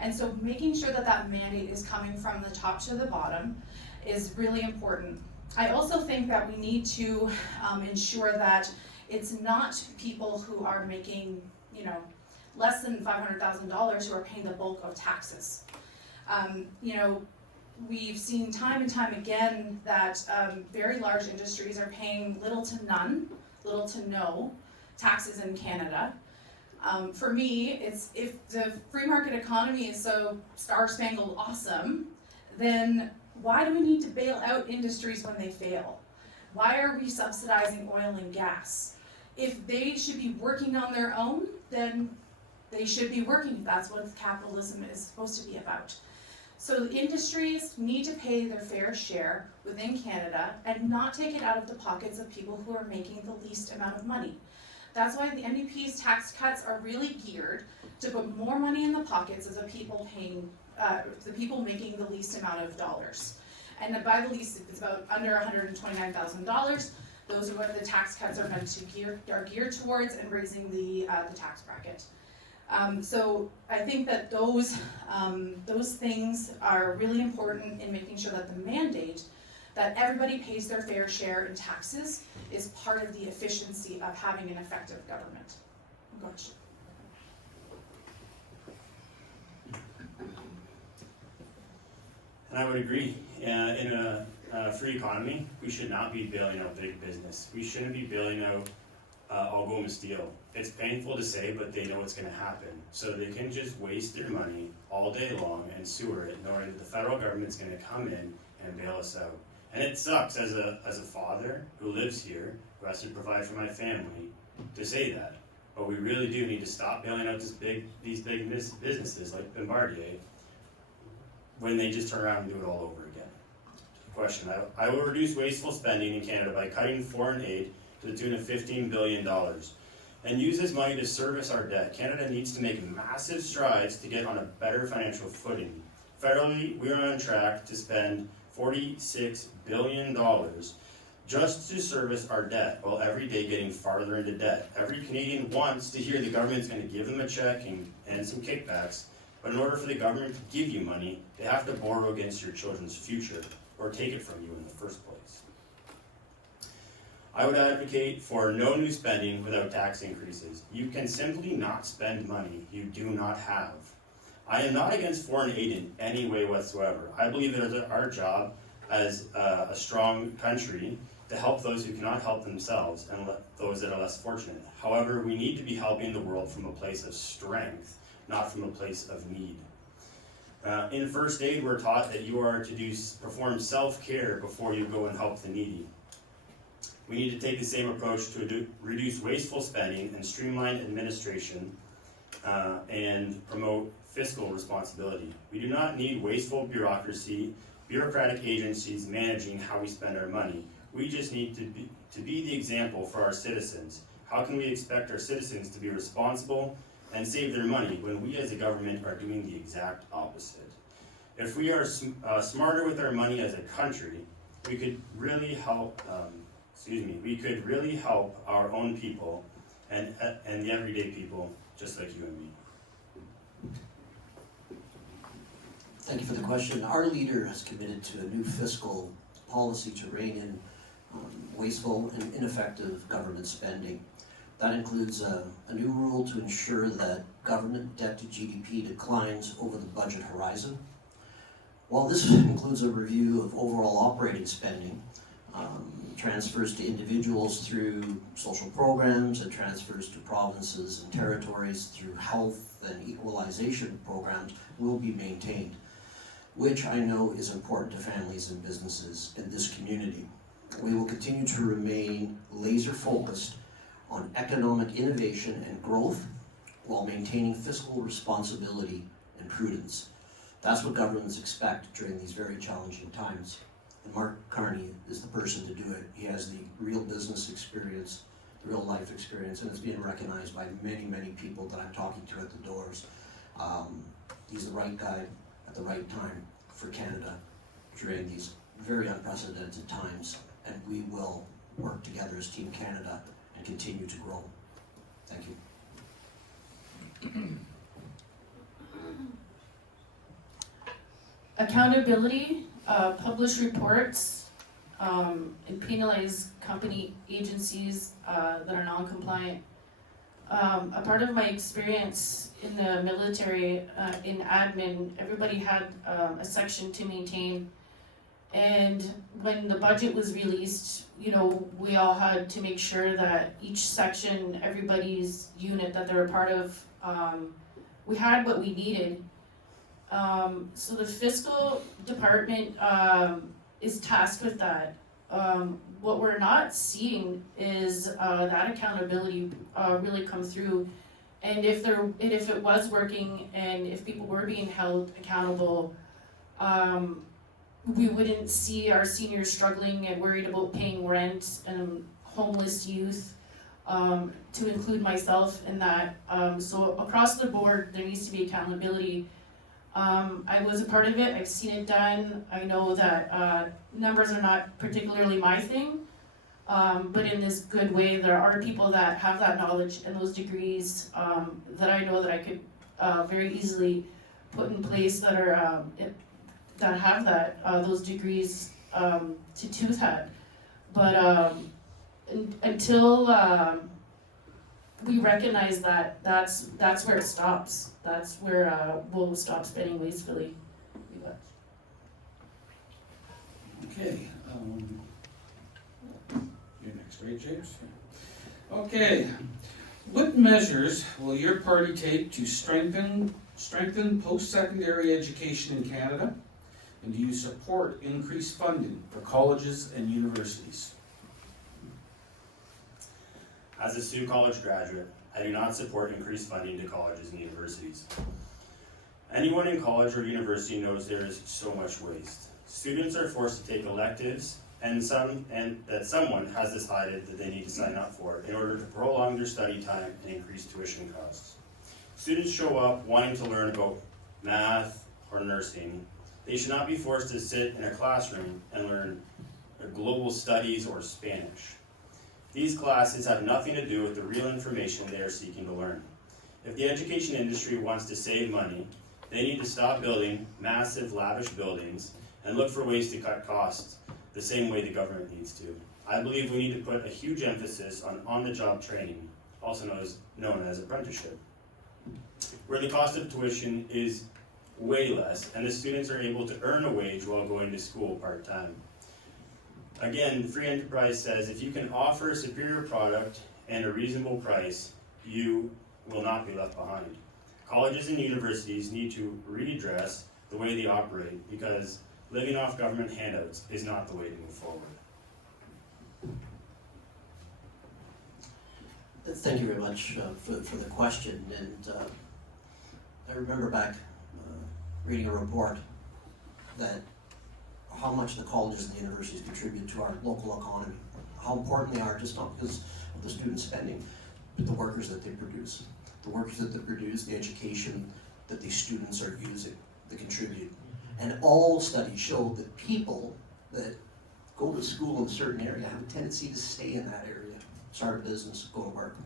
And so making sure that that mandate is coming from the top to the bottom is really important. I also think that we need to ensure that it's not people who are making, less than $500,000 who are paying the bulk of taxes. We've seen time and time again that very large industries are paying little to none, little to no taxes in Canada. For me, if the free market economy is so star-spangled awesome, then why do we need to bail out industries when they fail? Why are we subsidizing oil and gas? If they should be working on their own, then they should be working. That's what capitalism is supposed to be about. So industries need to pay their fair share within Canada and not take it out of the pockets of people who are making the least amount of money. That's why the NDP's tax cuts are really geared to put more money in the pockets of the people making the least amount of dollars. And by the least, if it's about under $129,000, those are what the tax cuts are meant to geared towards, and raising the tax bracket. So I think that those things are really important in making sure that the mandate that everybody pays their fair share in taxes is part of the efficiency of having an effective government. Gotcha. And I would agree. In a free economy, we should not be bailing out big business. We shouldn't be bailing out Algoma Steel. It's painful to say, but they know what's going to happen. So they can just waste their money all day long and sewer it, knowing that the federal government's going to come in and bail us out. And it sucks as a father who lives here, who has to provide for my family, to say that. But we really do need to stop bailing out these big businesses like Bombardier when they just turn around and do it all over again. Question: I will reduce wasteful spending in Canada by cutting foreign aid to the tune of $15 billion and use this money to service our debt. Canada needs to make massive strides to get on a better financial footing. Federally, we are on track to spend $46 billion just to service our debt, while every day getting farther into debt. Every Canadian wants to hear the government's going to give them a check and some kickbacks, but in order for the government to give you money, they have to borrow against your children's future or take it from you in the first place. I would advocate for no new spending without tax increases. You can simply not spend money you do not have. I am not against foreign aid in any way whatsoever. I believe it is our job as a strong country to help those who cannot help themselves and those that are less fortunate. However, we need to be helping the world from a place of strength, not from a place of need. In first aid, we're taught that you are to perform self-care before you go and help the needy. We need to take the same approach to reduce wasteful spending and streamline administration and promote fiscal responsibility. We do not need wasteful bureaucracy bureaucratic agencies managing how we spend our money. We just need to be the example for our citizens. How can we expect our citizens to be responsible and save their money when we as a government are doing the exact opposite? If we are smarter with our money as a country, we could really help. We could really help our own people and the everyday people, just like you and me. Thank you for the question. Our leader has committed to a new fiscal policy to rein in wasteful and ineffective government spending. That includes a new rule to ensure that government debt to GDP declines over the budget horizon. While this includes a review of overall operating spending, transfers to individuals through social programs and transfers to provinces and territories through health and equalization programs will be maintained, which I know is important to families and businesses in this community. We will continue to remain laser focused on economic innovation and growth while maintaining fiscal responsibility and prudence. That's what governments expect during these very challenging times. And Mark Carney is the person to do it. He has the real business experience, real life experience, and it's being recognized by many, many people that I'm talking to at the doors. He's the right guy at the right time for Canada during these very unprecedented times, and we will work together as Team Canada and continue to grow. Thank you. Accountability, publish reports, and penalize company agencies that are non-compliant. A part of my experience in the military, in admin, everybody had a section to maintain. And when the budget was released, we all had to make sure that each section, everybody's unit that they're a part of, we had what we needed. So the fiscal department is tasked with that. What we're not seeing is that accountability really come through. And if it was working and if people were being held accountable, we wouldn't see our seniors struggling and worried about paying rent and homeless youth, to include myself in that. So across the board, there needs to be accountability. I was a part of it, I've seen it done. I know that numbers are not particularly my thing, but in this good way, there are people that have that knowledge and those degrees that I know that I could very easily put in place that are that have those degrees to do that. But until we recognize that that's where it stops. That's where we'll stop spending wastefully. Okay, you're next, right, James? Okay, what measures will your party take to strengthen post-secondary education in Canada? And do you support increased funding for colleges and universities? As a Sault College graduate, I do not support increased funding to colleges and universities. Anyone in college or university knows there is so much waste. Students are forced to take electives and that someone has decided that they need to sign up for in order to prolong their study time and increase tuition costs. Students show up wanting to learn about math or nursing. They should not be forced to sit in a classroom and learn global studies or Spanish. These classes have nothing to do with the real information they are seeking to learn. If the education industry wants to save money, they need to stop building massive, lavish buildings and look for ways to cut costs the same way the government needs to. I believe we need to put a huge emphasis on on-the-job training, also known as apprenticeship, where the cost of tuition is way less and the students are able to earn a wage while going to school part-time. Again, free enterprise says if you can offer a superior product and a reasonable price, you will not be left behind. Colleges and universities need to redress the way they operate because living off government handouts is not the way to move forward. Thank you very much for the question. And I remember back reading a report that how much the colleges and the universities contribute to our local economy, how important they are, just not because of the student spending, but the workers that they produce. The workers that they produce, the education that these students are using, that contribute. And all studies show that people that go to school in a certain area have a tendency to stay in that area, start a business, go to work.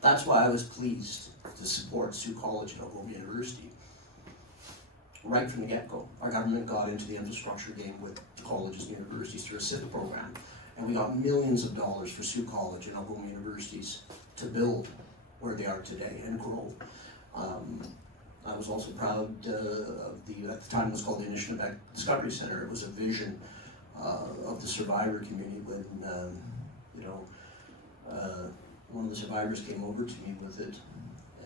That's why I was pleased to support Sault College and Oklahoma University. Right from the get-go, our government got into the infrastructure game with colleges and universities through a SIP program, and we got millions of dollars for Sault College and Oklahoma universities to build where they are today and grow. I was also proud of at the time it was called the Eshkibok Discovery Center. It was a vision of the survivor community when, one of the survivors came over to me with it,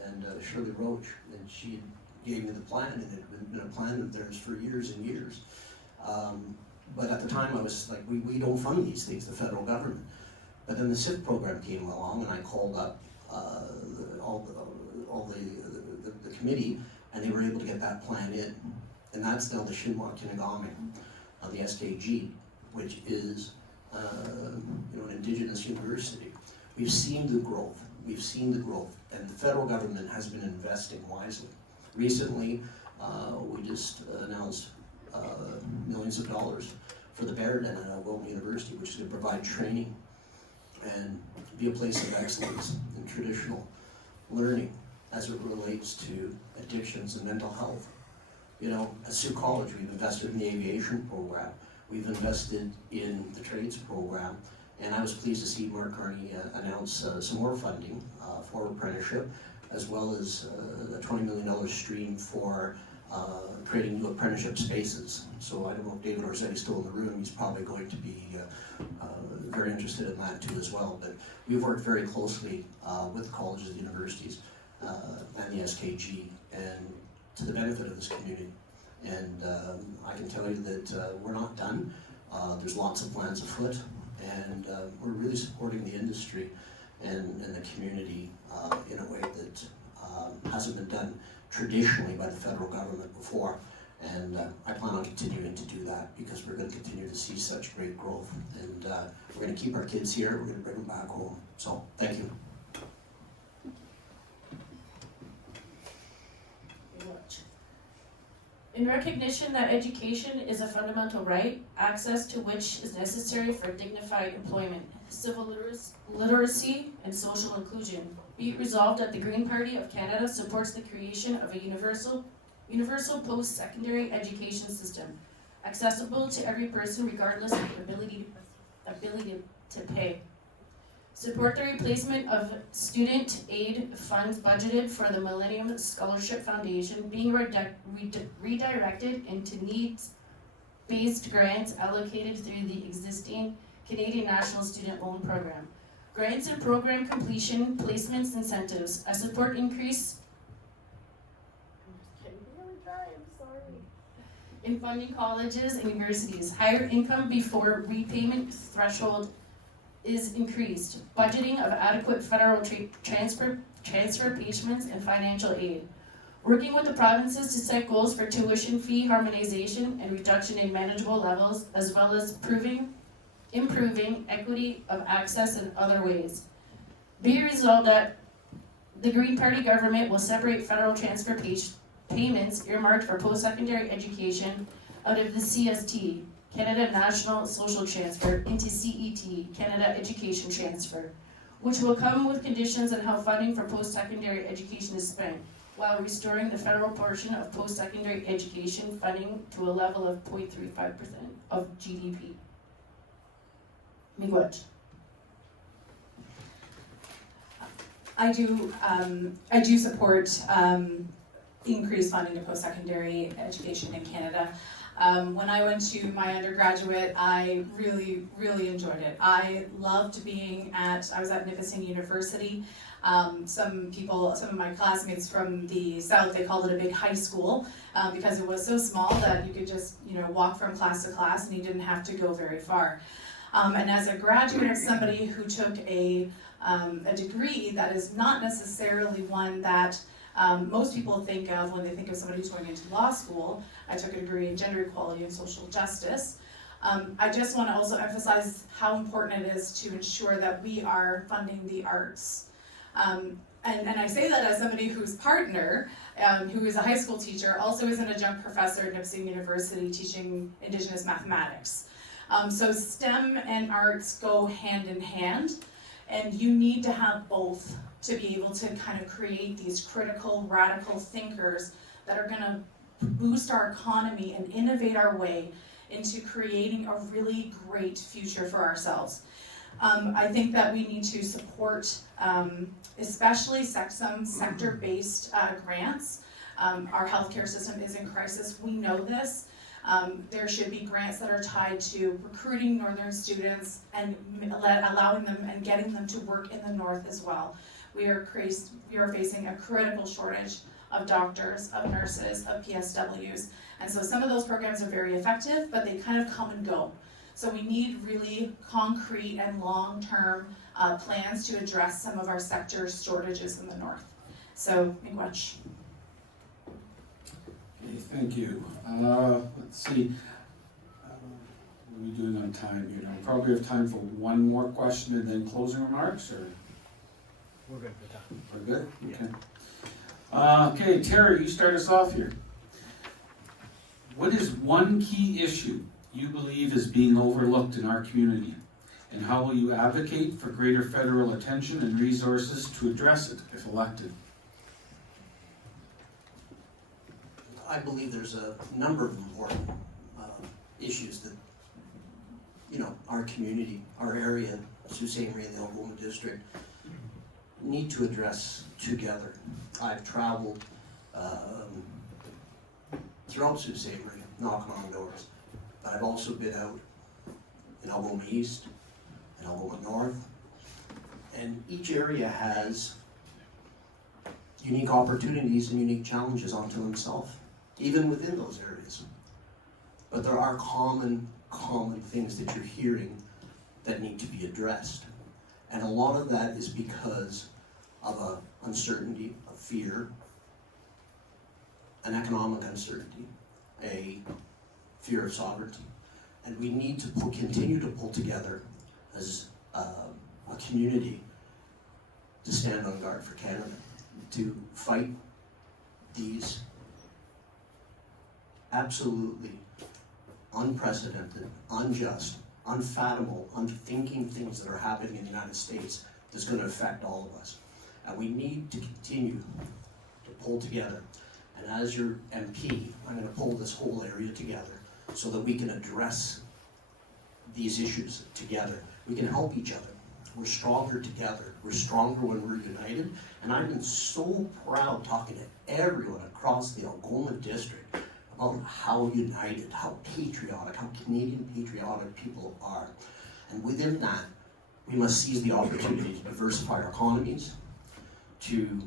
and Shirley Roach, and she gave me the plan, and it had been a plan of theirs for years and years. But at the time I was like, we don't fund these things, the federal government. But then the SIP program came along, and I called up all the committee, and they were able to get that plan in. And that's now the Shinwak Kinagami, the SKG, which is an indigenous university. We've seen the growth, and the federal government has been investing wisely. Recently, we just announced millions of dollars for the Barrett and Wilton University, which is going to provide training and be a place of excellence in traditional learning as it relates to addictions and mental health. At Sault College, we've invested in the aviation program, we've invested in the trades program, and I was pleased to see Mark Carney announce some more funding for apprenticeship, as well as a $20 million stream for creating new apprenticeship spaces. So I don't know if David Orzetti is still in the room. He's probably going to be very interested in that too as well. But we've worked very closely with the colleges and universities and the SKG, and to the benefit of this community. And I can tell you that we're not done. There's lots of plans afoot, and we're really supporting the industry and the community in a way that hasn't been done traditionally by the federal government before. And I plan on continuing to do that because we're going to continue to see such great growth. And we're going to keep our kids here, we're going to bring them back home. So, thank you. In recognition that education is a fundamental right, access to which is necessary for dignified employment, civil literacy, and social inclusion, be it resolved that the Green Party of Canada supports the creation of a universal post-secondary education system, accessible to every person regardless of ability to pay. Support the replacement of student aid funds budgeted for the Millennium Scholarship Foundation being redirected into needs-based grants allocated through the existing Canadian National Student Loan Program. Grants and program completion, placements, incentives. I support increase in funding colleges and universities. Higher income before repayment threshold is increased. Budgeting of adequate federal transfer payments and financial aid. Working with the provinces to set goals for tuition fee harmonization and reduction in manageable levels, as well as improving equity of access in other ways. Be it resolved that the Green Party government will separate federal transfer payments earmarked for post-secondary education out of the CST, Canada National Social Transfer, into CET, Canada Education Transfer, which will come with conditions on how funding for post-secondary education is spent, while restoring the federal portion of post-secondary education funding to a level of 0.35% of GDP. Miigwech. I do support increased funding to post-secondary education in Canada. When I went to my undergraduate, I really, really enjoyed it. I loved I was at Nipissing University. Some of my classmates from the South, they called it a big high school because it was so small that you could just, walk from class to class and you didn't have to go very far. And as a graduate, as somebody who took a degree that is not necessarily one that most people think of when they think of somebody who's going into law school. I took a degree in gender equality and social justice. I just want to also emphasize how important it is to ensure that we are funding the arts. And I say that as somebody whose partner, who is a high school teacher, also is an adjunct professor at Nipissing University teaching Indigenous mathematics. So STEM and arts go hand in hand, and you need to have both to be able to kind of create these critical, radical thinkers that are going to boost our economy and innovate our way into creating a really great future for ourselves. I think that we need to support especially some sector-based grants. Our healthcare system is in crisis, we know this. There should be grants that are tied to recruiting Northern students and allowing them and getting them to work in the North as well. We are facing a critical shortage of doctors, of nurses, of PSWs. And so some of those programs are very effective, but they kind of come and go. So we need really concrete and long-term plans to address some of our sector shortages in the North. So, miigwech. Okay, thank you. Let's see. What are we doing on time here? Now, we probably have time for one more question and then closing remarks, or? We're good for time. We're good? Yeah. Okay. Okay, Terry, you start us off here. What is one key issue you believe is being overlooked in our community? And how will you advocate for greater federal attention and resources to address it if elected? I believe there's a number of important issues that, our community, our area, Sault Ste. Marie and the Algoma District, need to address together. I've traveled throughout Sault Ste. Marie, knocking on doors, but I've also been out in Algoma East, in Algoma North, and each area has unique opportunities and unique challenges unto themselves, even within those areas. But there are common things that you're hearing that need to be addressed. And a lot of that is because of an uncertainty, a fear, an economic uncertainty, a fear of sovereignty. And we need to continue to pull together as a community to stand on guard for Canada, to fight these absolutely unprecedented, unjust, unfathomable, unthinking things that are happening in the United States that's going to affect all of us. And we need to continue to pull together. And as your MP, I'm going to pull this whole area together so that we can address these issues together. We can help each other. We're stronger together. We're stronger when we're united. And I've been so proud talking to everyone across the Algoma District about how united, how patriotic, how Canadian patriotic people are. And within that, we must seize the opportunity to diversify our economies, to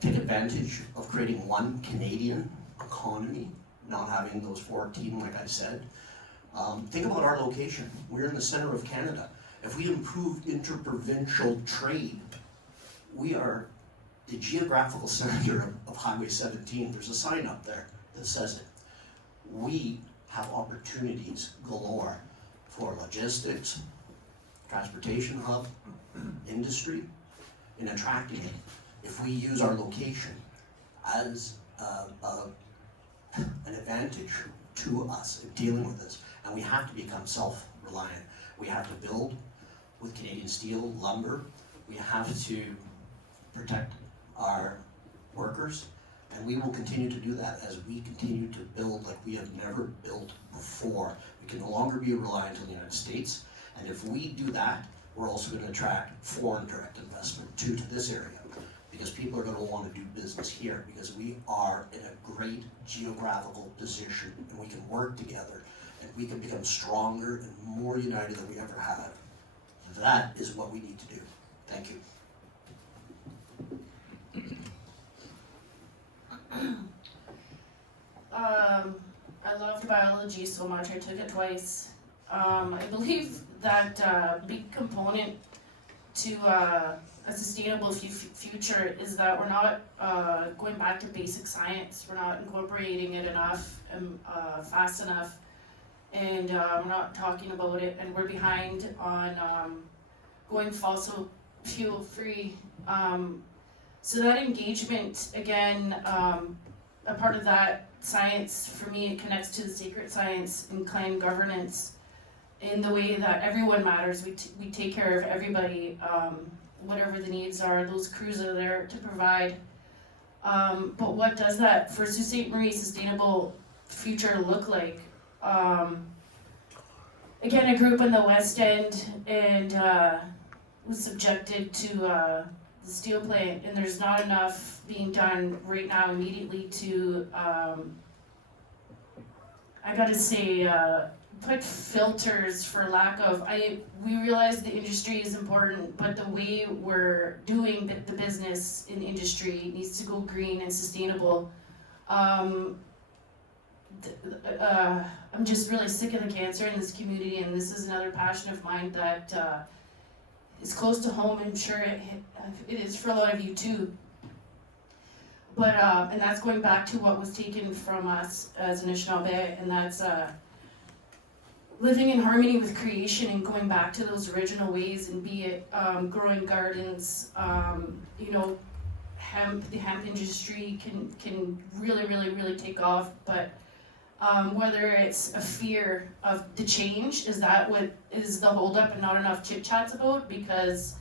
take advantage of creating one Canadian economy, not having those 14, like I said. Think about our location. We're in the center of Canada. If we improve interprovincial trade, we are the geographical center of Highway 17. There's a sign up there that says it. We have opportunities galore for logistics, transportation hub, industry, in attracting it. If we use our location as an advantage to us in dealing with this, and we have to become self-reliant. We have to build with Canadian steel, lumber. We have to protect our workers, and we will continue to do that as we continue to build like we have never built before. We can no longer be reliant on the United States, and if we do that, we're also going to attract foreign direct investment to this area, because people are going to want to do business here, because we are in a great geographical position, and we can work together, and we can become stronger and more united than we ever have. That is what we need to do. Thank you. I love biology so much, I took it twice. I believe that a big component to a sustainable future is that we're not going back to basic science. We're not incorporating it enough and fast enough. and we're not talking about it, and we're behind on going fossil fuel free. So that engagement, again, a part of that science, for me, it connects to the sacred science and clan governance in the way that everyone matters. We take care of everybody, whatever the needs are. Those crews are there to provide. But what does that for Sault Ste. Marie sustainable future look like? Again, I grew up in the West End and was subjected to the steel plant, and there's not enough being done right now immediately to, I gotta say, put filters for lack of, we realize the industry is important, but the way we're doing the business in industry needs to go green and sustainable. I'm just really sick of the cancer in this community, and this is another passion of mine that is close to home. I'm sure it is for a lot of you too. But and that's going back to what was taken from us as an Anishinaabe, and that's living in harmony with creation and going back to those original ways, and be it growing gardens, you know, the hemp industry can really take off, but whether it's a fear of the change, is that what is the holdup and not enough chit chats about? Because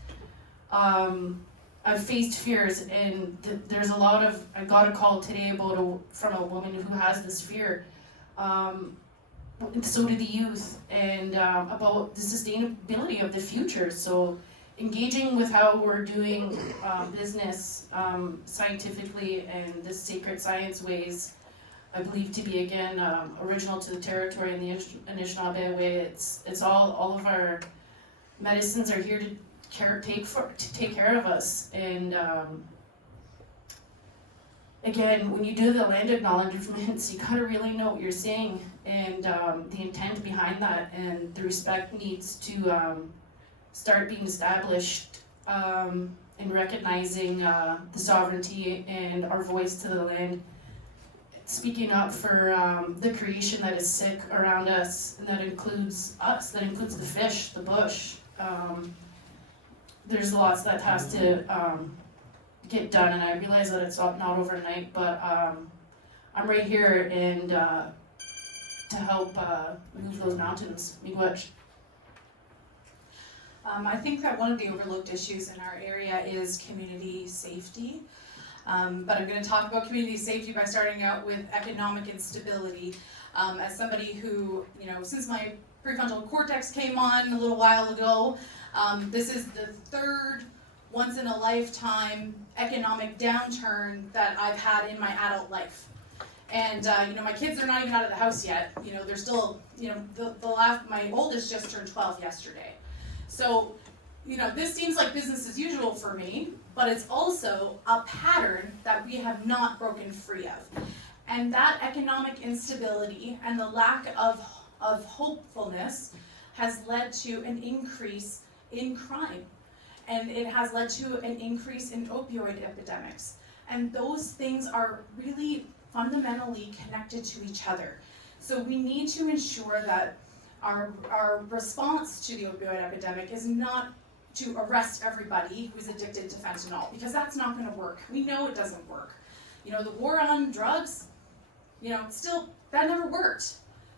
I've faced fears, and there's a lot of, I got a call today from a woman who has this fear. So do the youth, and about the sustainability of the future. So engaging with how we're doing business scientifically and the sacred science ways, I believe to be, again, original to the territory and the Anishinaabe way. It's all of our medicines are here to take care of us. And again, when you do the land acknowledgements, you gotta really know what you're saying, and the intent behind that, and the respect needs to start being established in recognizing the sovereignty and our voice to the land. Speaking up for the creation that is sick around us, and that includes us, that includes the fish, the bush. There's lots that has to get done, and I realize that it's not overnight, but I'm right here and to help move those mountains. Miigwech. I think that one of the overlooked issues in our area is community safety. But I'm going to talk about community safety by starting out with economic instability. As somebody who, you know, since my prefrontal cortex came on a little while ago, this is the third once-in-a-lifetime economic downturn that I've had in my adult life. And, you know, my kids are not even out of the house yet. You know, they're still, you know, my oldest just turned 12 yesterday. So, you know, this seems like business as usual for me, but it's also a pattern that we have not broken free of. And that economic instability and the lack of hopefulness has led to an increase in crime. And it has led to an increase in opioid epidemics. And those things are really fundamentally connected to each other. So we need to ensure that our response to the opioid epidemic is not to arrest everybody who's addicted to fentanyl, because that's not going to work. We know it doesn't work. You know, the war on drugs, you know, still, that never worked.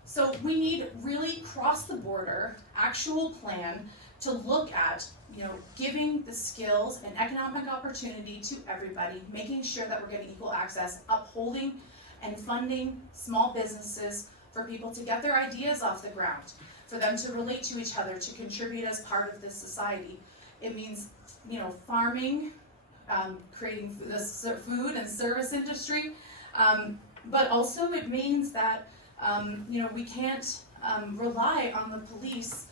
So we need really cross-the-border, actual plan to look at, you know, giving the skills and economic opportunity to everybody, making sure that we're getting equal access, upholding and funding small businesses for people to get their ideas off the ground, for them to relate to each other, to contribute as part of this society. It means, you know, farming, creating the food and service industry, but also it means that, you know, we can't rely on the police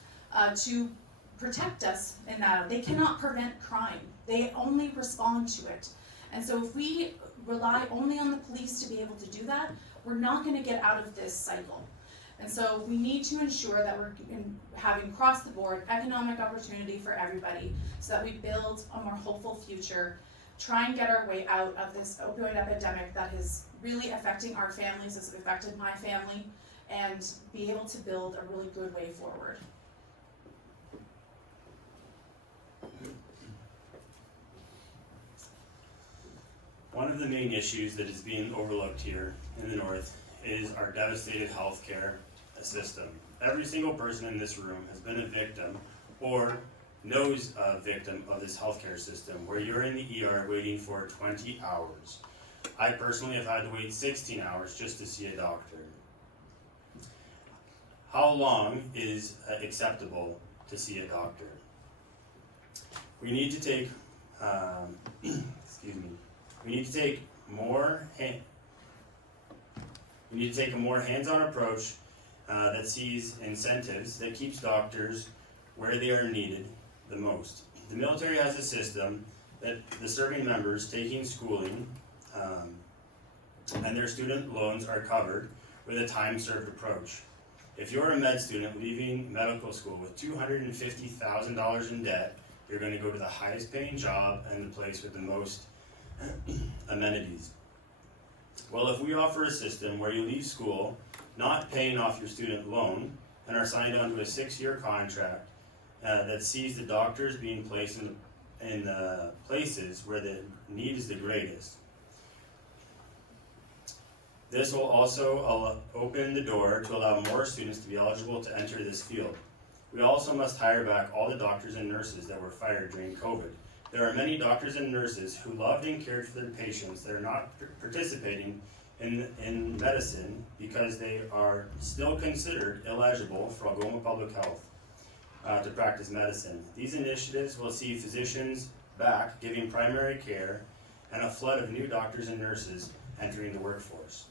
to protect us in that. They cannot prevent crime. They only respond to it. And so if we rely only on the police to be able to do that, we're not going to get out of this cycle. And so we need to ensure that we're having across-the-board economic opportunity for everybody so that we build a more hopeful future, try and get our way out of this opioid epidemic that is really affecting our families, as it affected my family, and be able to build a really good way forward. One of the main issues that is being overlooked here in the north is our devastated healthcare system. Every single person in this room has been a victim or knows a victim of this healthcare system where you're in the ER waiting for 20 hours. I personally have had to wait 16 hours just to see a doctor. How long is acceptable to see a doctor? We need to take, we need to take a more hands-on approach that sees incentives, that keeps doctors where they are needed the most. The military has a system that the serving members taking schooling and their student loans are covered with a time-served approach. If you're a med student leaving medical school with $250,000 in debt, you're going to go to the highest paying job and the place with the most amenities. Well, if we offer a system where you leave school not paying off your student loan and are signed onto a 6-year contract that sees the doctors being placed in the places where the need is the greatest. This will also open the door to allow more students to be eligible to enter this field. We also must hire back all the doctors and nurses that were fired during COVID. There are many doctors and nurses who loved and cared for their patients that are not participating in medicine because they are still considered eligible for Algoma Public Health to practice medicine. These initiatives will see physicians back giving primary care and a flood of new doctors and nurses entering the workforce.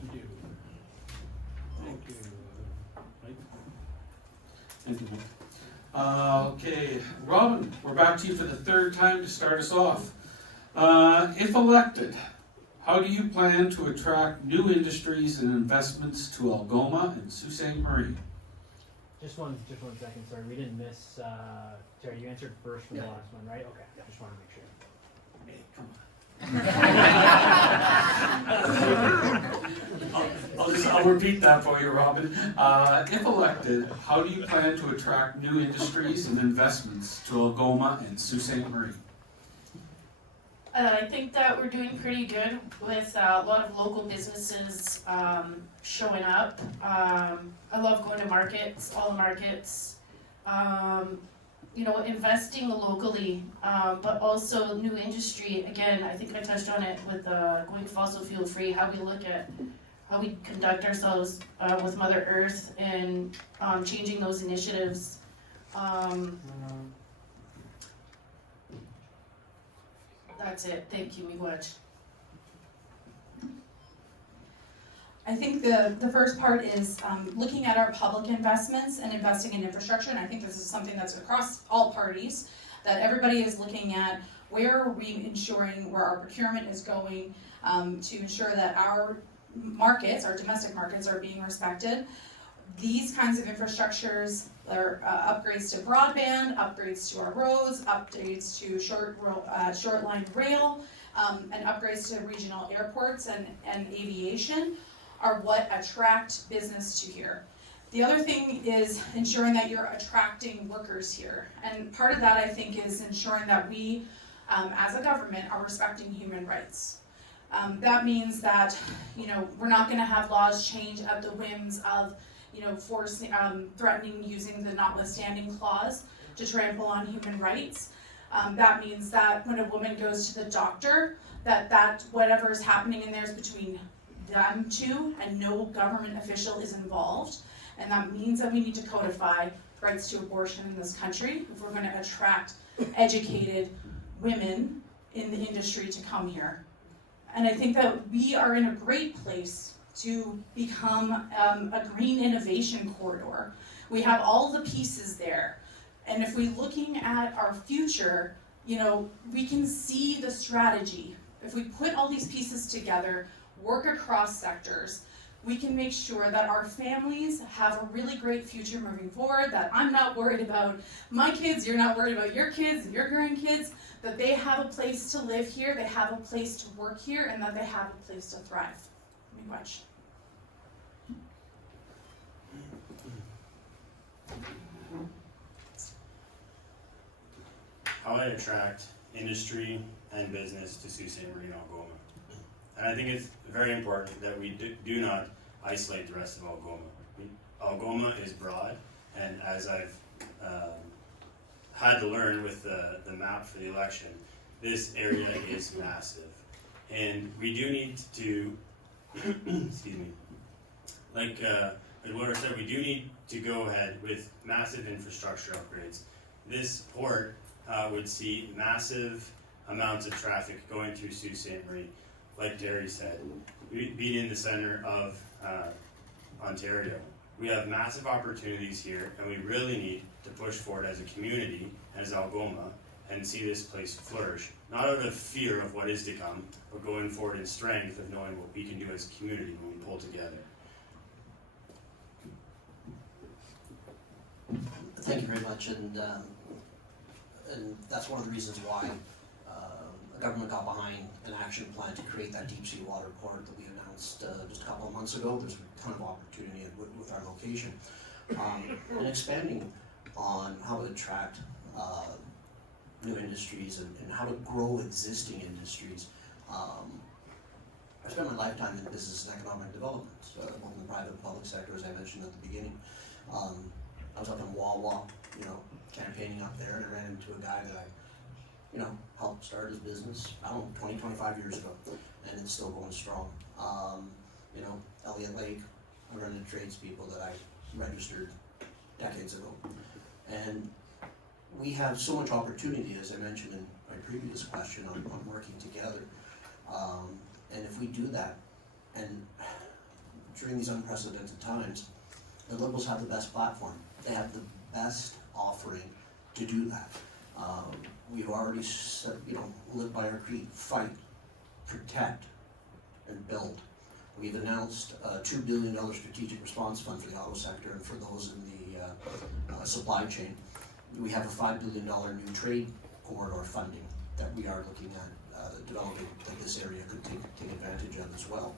Thank you. Thank you. Mike? Thank you, Mike. Okay, Robyn, we're back to you for the third time to start us off. If elected, how do you plan to attract new industries and investments to Algoma and Sault Ste. Marie? Just one second, sorry, we didn't miss, Terry, you answered first from the last one, right? Okay, just wanted to make sure. Hey, come on. I'll repeat that for you, Robyn. If elected, how do you plan to attract new industries and investments to Algoma and Sault Ste. Marie? I think that we're doing pretty good with a lot of local businesses showing up. I love going to markets, all the markets. Investing locally, but also new industry. Again, I think I touched on it with going fossil fuel free, how we look at how we conduct ourselves with Mother Earth and changing those initiatives. That's it. Thank you, Miigwech. I think the first part is looking at our public investments and investing in infrastructure, and I think this is something that's across all parties, that everybody is looking at where are we ensuring where our procurement is going to ensure that our markets, our domestic markets, are being respected. These kinds of infrastructures are upgrades to broadband, upgrades to our roads, upgrades to short line rail, and upgrades to regional airports and aviation are what attract business to here. The other thing is ensuring that you're attracting workers here. And part of that, I think, is ensuring that we, as a government, are respecting human rights. That means that, we're not gonna have laws change at the whims of, forcing, threatening using the notwithstanding clause to trample on human rights. That means that when a woman goes to the doctor, that whatever is happening in there is between them two and no government official is involved. And that means that we need to codify rights to abortion in this country if we're going to attract educated women in the industry to come here. And I think that we are in a great place to become a green innovation corridor. We have all the pieces there. And if we're looking at our future, we can see the strategy. If we put all these pieces together, work across sectors, we can make sure that our families have a really great future moving forward, that I'm not worried about my kids, you're not worried about your kids and your grandkids, that they have a place to live here, they have a place to work here, and that they have a place to thrive. Miigwech. How I attract industry and business to Sault Ste. Marie and Algoma. And I think it's very important that we do not isolate the rest of Algoma. Algoma is broad, and as I've had to learn with the map for the election, this area is massive. And we do need to, excuse me, like Laura said, we do need to go ahead with massive infrastructure upgrades. This port would see massive amounts of traffic going through Sault Ste. Marie. Like Derry said, being in the center of Ontario. We have massive opportunities here, and we really need to push forward as a community, as Algoma, and see this place flourish. Not out of fear of what is to come, but going forward in strength of knowing what we can do as a community when we pull together. Thank you very much, and that's one of the reasons why the government got behind an action plan to create that deep sea water port that we announced just a couple of months ago. There's a ton of opportunity with our location. And expanding on how to attract new industries and how to grow existing industries. I spent my lifetime in business and economic development, both in the private and public sector, as I mentioned at the beginning. I was up in Wawa, campaigning up there, and I ran into a guy that I helped start his business, I don't know, 20, 25 years ago, and it's still going strong. Elliott Lake, I run into tradespeople that I registered decades ago. And we have so much opportunity, as I mentioned in my previous question, on working together. And if we do that, and during these unprecedented times, the Liberals have the best platform. They have the best offering to do that. We've already said, live by our creed, fight, protect, and build. We've announced a $2 billion strategic response fund for the auto sector and for those in the supply chain. We have a $5 billion new trade corridor funding that we are looking at developing, that this area could take advantage of as well.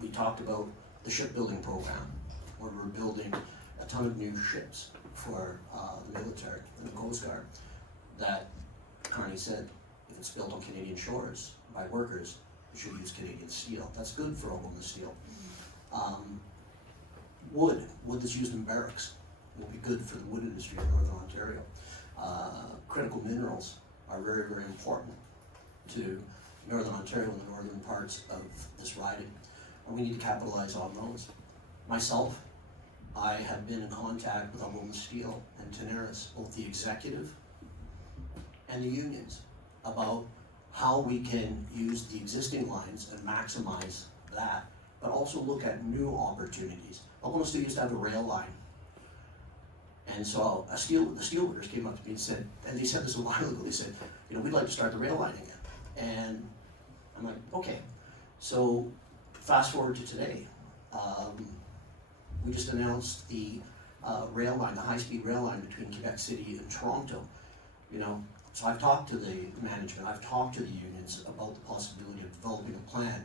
We talked about the shipbuilding program, where we're building a ton of new ships for the military and the Coast Guard, that Carney said, if it's built on Canadian shores by workers, it should use Canadian steel. That's good for Algoma steel. Wood that's used in barracks will be good for the wood industry in Northern Ontario. Critical minerals are very, very important to Northern Ontario and the northern parts of this riding, and we need to capitalize on those. Myself, I have been in contact with Algoma Steel and Tenaris, both the executive and the unions, about how we can use the existing lines and maximize that, but also look at new opportunities. Algoma Steel used to have a rail line. And so the steelworkers came up to me and said, and they said this a while ago, they said, we'd like to start the rail line again. And I'm like, okay. So fast forward to today. We just announced the rail line, the high-speed rail line between Quebec City and Toronto. So I've talked to the management, I've talked to the unions about the possibility of developing a plan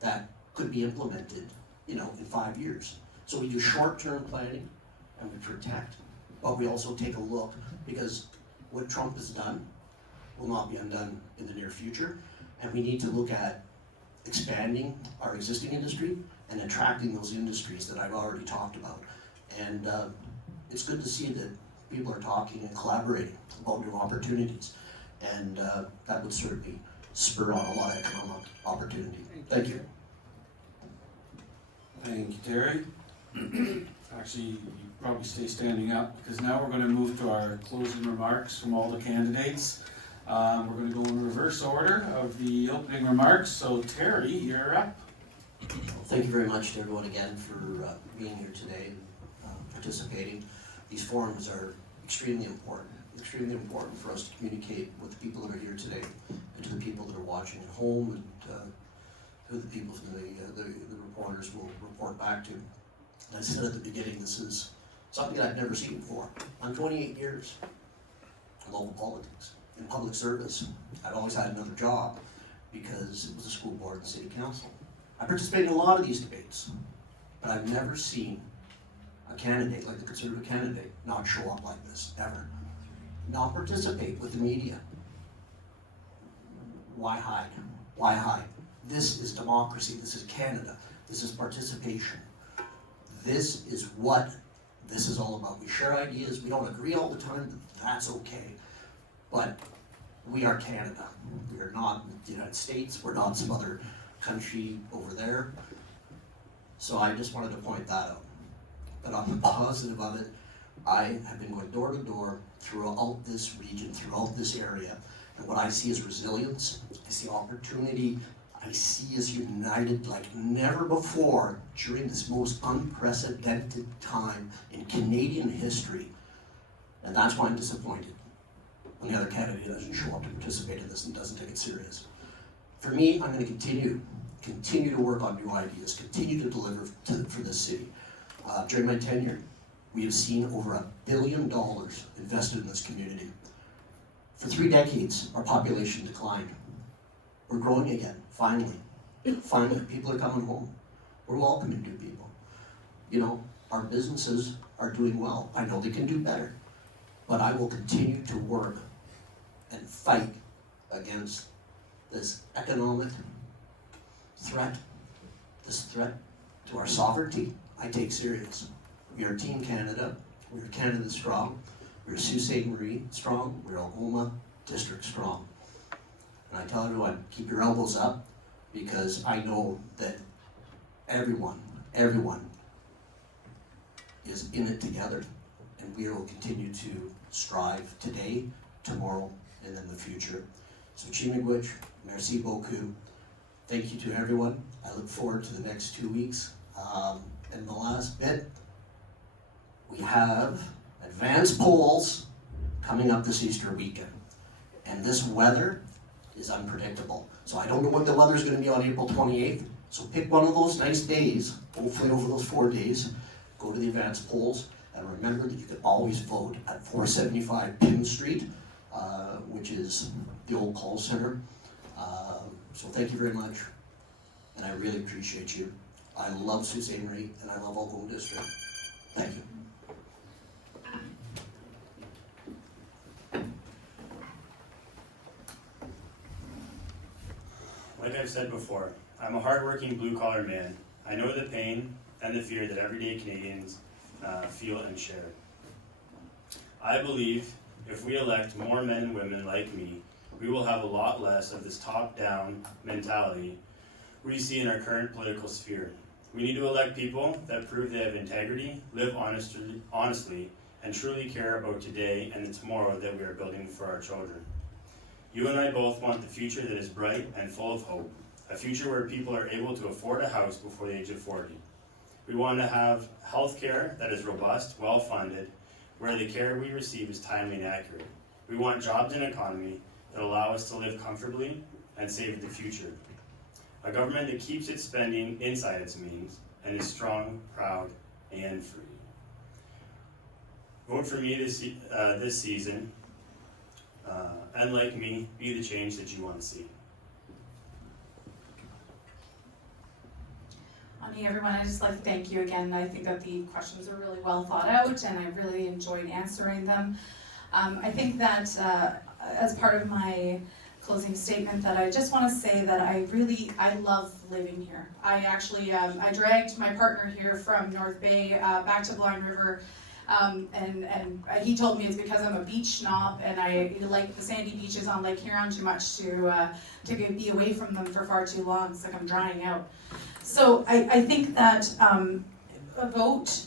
that could be implemented, in 5 years. So we do short-term planning and we protect, but we also take a look, because what Trump has done will not be undone in the near future, and we need to look at expanding our existing industry and attracting those industries that I've already talked about. And it's good to see that people are talking and collaborating about new opportunities, and that would certainly spur on a lot of economic opportunity. Thank you. Thank you, Terry. Actually, you probably stay standing up, because now we're going to move to our closing remarks from all the candidates. We're going to go in reverse order of the opening remarks. So Terry, you're up. Thank you very much to everyone again for being here today and participating. These forums are extremely important for us to communicate with the people that are here today and to the people that are watching at home and to who the people from the reporters will report back to. And I said at the beginning, this is something that I've never seen before. I'm 28 years in local politics, in public service. I've always had another job because it was a school board and city council. I participated in a lot of these debates, but I've never seen a candidate, like the Conservative candidate, not show up like this, ever. Not participate with the media. Why hide? Why hide? This is democracy. This is Canada. This is participation. This is what this is all about. We share ideas. We don't agree all the time, but that's okay. But we are Canada. We are not the United States. We're not some other country over there. So I just wanted to point that out. But on the positive of it, I have been going door to door throughout this region, throughout this area. And what I see is resilience. I see opportunity. I see us united like never before during this most unprecedented time in Canadian history. And that's why I'm disappointed when the other candidate doesn't show up to participate in this and doesn't take it serious. For me, I'm going to continue to work on new ideas, continue to deliver for this city. During my tenure, we have seen over $1 billion invested in this community. For 3 decades, our population declined. We're growing again, finally. Finally, people are coming home. We're welcoming new people. You know, our businesses are doing well. I know they can do better, but I will continue to work and fight against this economic threat, this threat to our sovereignty. I take serious. We are Team Canada. We are Canada strong. We are Sault Ste. Marie strong. We are Algoma District strong. And I tell everyone, keep your elbows up, because I know that everyone is in it together, and we will continue to strive today, tomorrow, and in the future. So Chimigwich, merci beaucoup. Thank you to everyone. I look forward to the next 2 weeks. And the last bit, we have advanced polls coming up this Easter weekend. And this weather is unpredictable. So I don't know what the weather is going to be on April 28th. So pick one of those nice days, hopefully over those 4 days, go to the advanced polls, and remember that you can always vote at 475 Pym Street, which is the old call center. So thank you very much, and I really appreciate you. I love Sault Ste. Marie, and I love Algoma District. Thank you. Like I've said before, I'm a hardworking blue-collar man. I know the pain and the fear that everyday Canadians feel and share. I believe if we elect more men and women like me, we will have a lot less of this top-down mentality we see in our current political sphere. We need to elect people that prove they have integrity, live honestly, and truly care about today and the tomorrow that we are building for our children. You and I both want the future that is bright and full of hope, a future where people are able to afford a house before the age of 40. We want to have health care that is robust, well-funded, where the care we receive is timely and accurate. We want jobs and economy that allow us to live comfortably and save the future. A government that keeps its spending inside its means and is strong, proud, and free. Vote for me this season, and like me, be the change that you want to see. Hey everyone, I'd just like to thank you again. I think that the questions are really well thought out, and I really enjoyed answering them. I think that as part of my closing statement, that I just want to say that I love living here. I actually, I dragged my partner here from North Bay back to Blind River, and he told me it's because I'm a beach snob and I like the sandy beaches on Lake Huron too much to be away from them for far too long. It's like I'm drying out. So I think that a vote,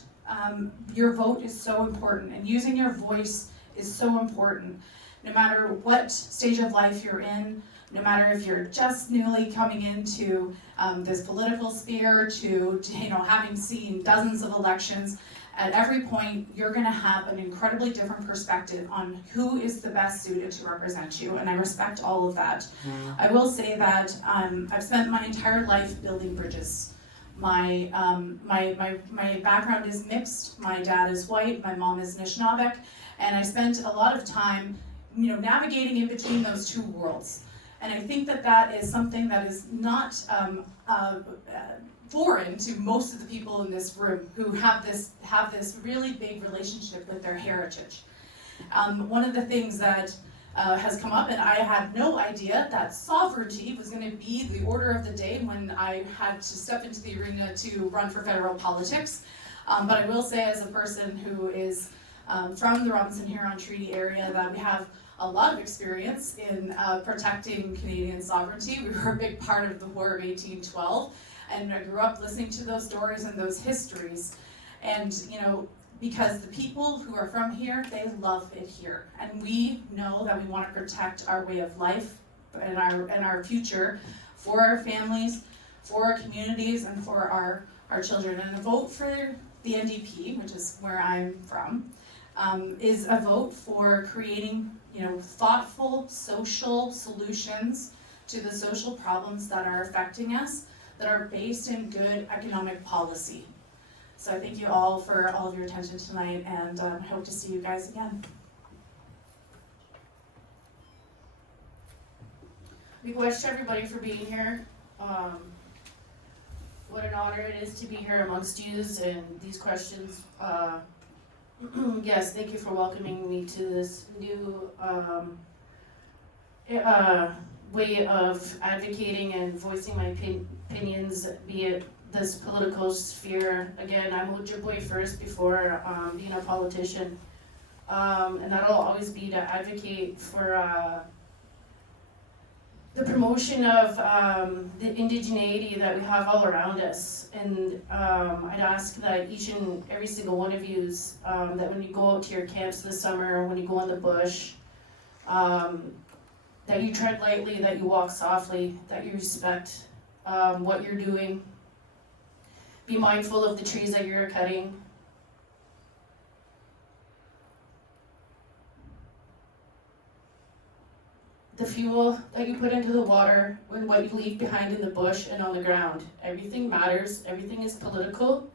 your vote is so important, and using your voice is so important. No matter what stage of life you're in, no matter if you're just newly coming into this political sphere to having seen dozens of elections, At every point, you're gonna have an incredibly different perspective on who is the best suited to represent you, and I respect all of that. I will say that I've spent my entire life building bridges. My background is mixed. My dad is white, my mom is Eshkibok, and I spent a lot of time, navigating in between those two worlds. And I think that that is something that is not foreign to most of the people in this room who have this really big relationship with their heritage. One of the things that has come up, and I had no idea that sovereignty was going to be the order of the day when I had to step into the arena to run for federal politics. But I will say, as a person who is from the Robinson-Huron Treaty area, that we have a lot of experience in protecting Canadian sovereignty. We were a big part of the War of 1812, and I grew up listening to those stories and those histories. And because the people who are from here, they love it here, and we know that we want to protect our way of life and our future for our families, for our communities, and for our children. And a vote for the NDP, which is where I'm from, is a vote for creating thoughtful social solutions to the social problems that are affecting us, that are based in good economic policy. So I thank you all for all of your attention tonight, and hope to see you guys again. We wish everybody for being here. What an honor it is to be here amongst you and these questions. Yes, thank you for welcoming me to this new way of advocating and voicing my opinions, be it this political sphere. Again, I'm Ojibwe first before being a politician, and that'll always be to advocate for the promotion of the indigeneity that we have all around us. And I'd ask that each and every single one of you, that when you go out to your camps this summer, when you go in the bush, that you tread lightly, that you walk softly, that you respect what you're doing. Be mindful of the trees that you're cutting. The fuel that you put into the water and what you leave behind in the bush and on the ground. Everything matters. Everything is political.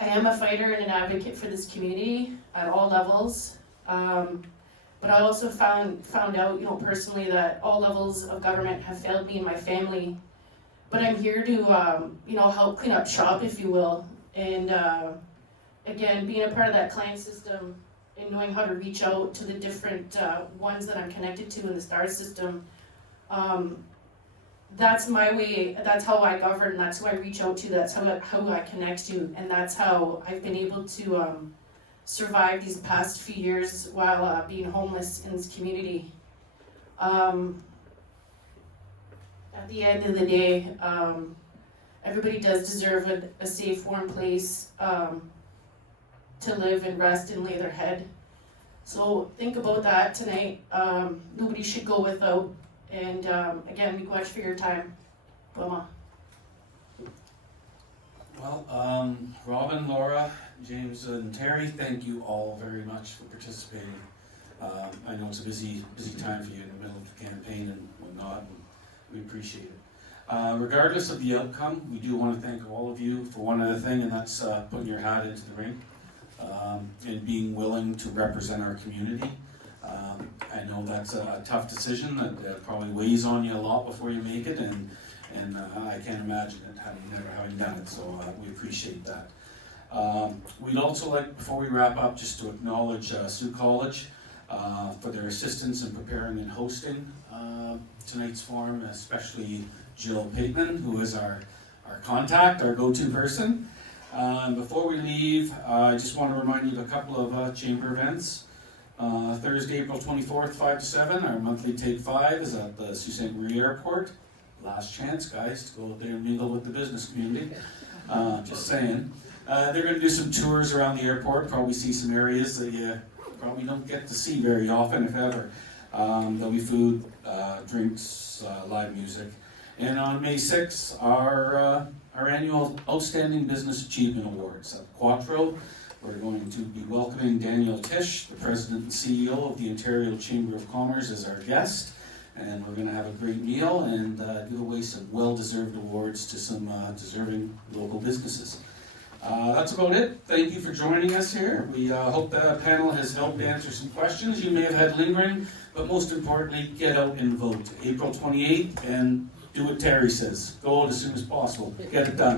I am a fighter and an advocate for this community at all levels. But I also found out, personally, that all levels of government have failed me and my family. But I'm here to, help clean up shop, if you will. And again, being a part of that client system and knowing how to reach out to the different ones that I'm connected to in the STAR system, that's my way. That's how I govern. That's who I reach out to. That's how I connect to, and that's how I've been able to survive these past few years while being homeless in this community. At the end of the day, everybody does deserve a safe, warm place to live and rest and lay their head. So think about that tonight. Nobody should go without. And again, we much for your time. Boma. Well, Robyn, Laura, James, and Terry, thank you all very much for participating. I know it's a busy time for you in the middle of the campaign and whatnot, and we appreciate it. Regardless of the outcome, we do want to thank all of you for one other thing, and that's putting your hat into the ring and being willing to represent our community. I know that's a tough decision that probably weighs on you a lot before you make it, and I can't imagine it never having done it, so we appreciate that. We'd also like, before we wrap up, just to acknowledge Sault College for their assistance in preparing and hosting tonight's forum, especially Jill Pateman, who is our contact, our go-to person. Before we leave, I just want to remind you of a couple of chamber events. Thursday, April 24th, 5 to 7, our monthly Take 5 is at the Sault Ste. Marie Airport. Last chance, guys, to go out there and mingle with the business community. Just saying. They're going to do some tours around the airport, probably see some areas that you probably don't get to see very often, if ever. There'll be food, drinks, live music. And on May 6th, our our annual Outstanding Business Achievement Awards. At Quattro, we're going to be welcoming Daniel Tisch, the President and CEO of the Ontario Chamber of Commerce, as our guest. And we're going to have a great meal and give away some well-deserved awards to some deserving local businesses. That's about it. Thank you for joining us here. We hope the panel has helped answer some questions you may have had lingering, but most importantly, get out and vote. April 28th, and do what Terry says. Go out as soon as possible. Get it done.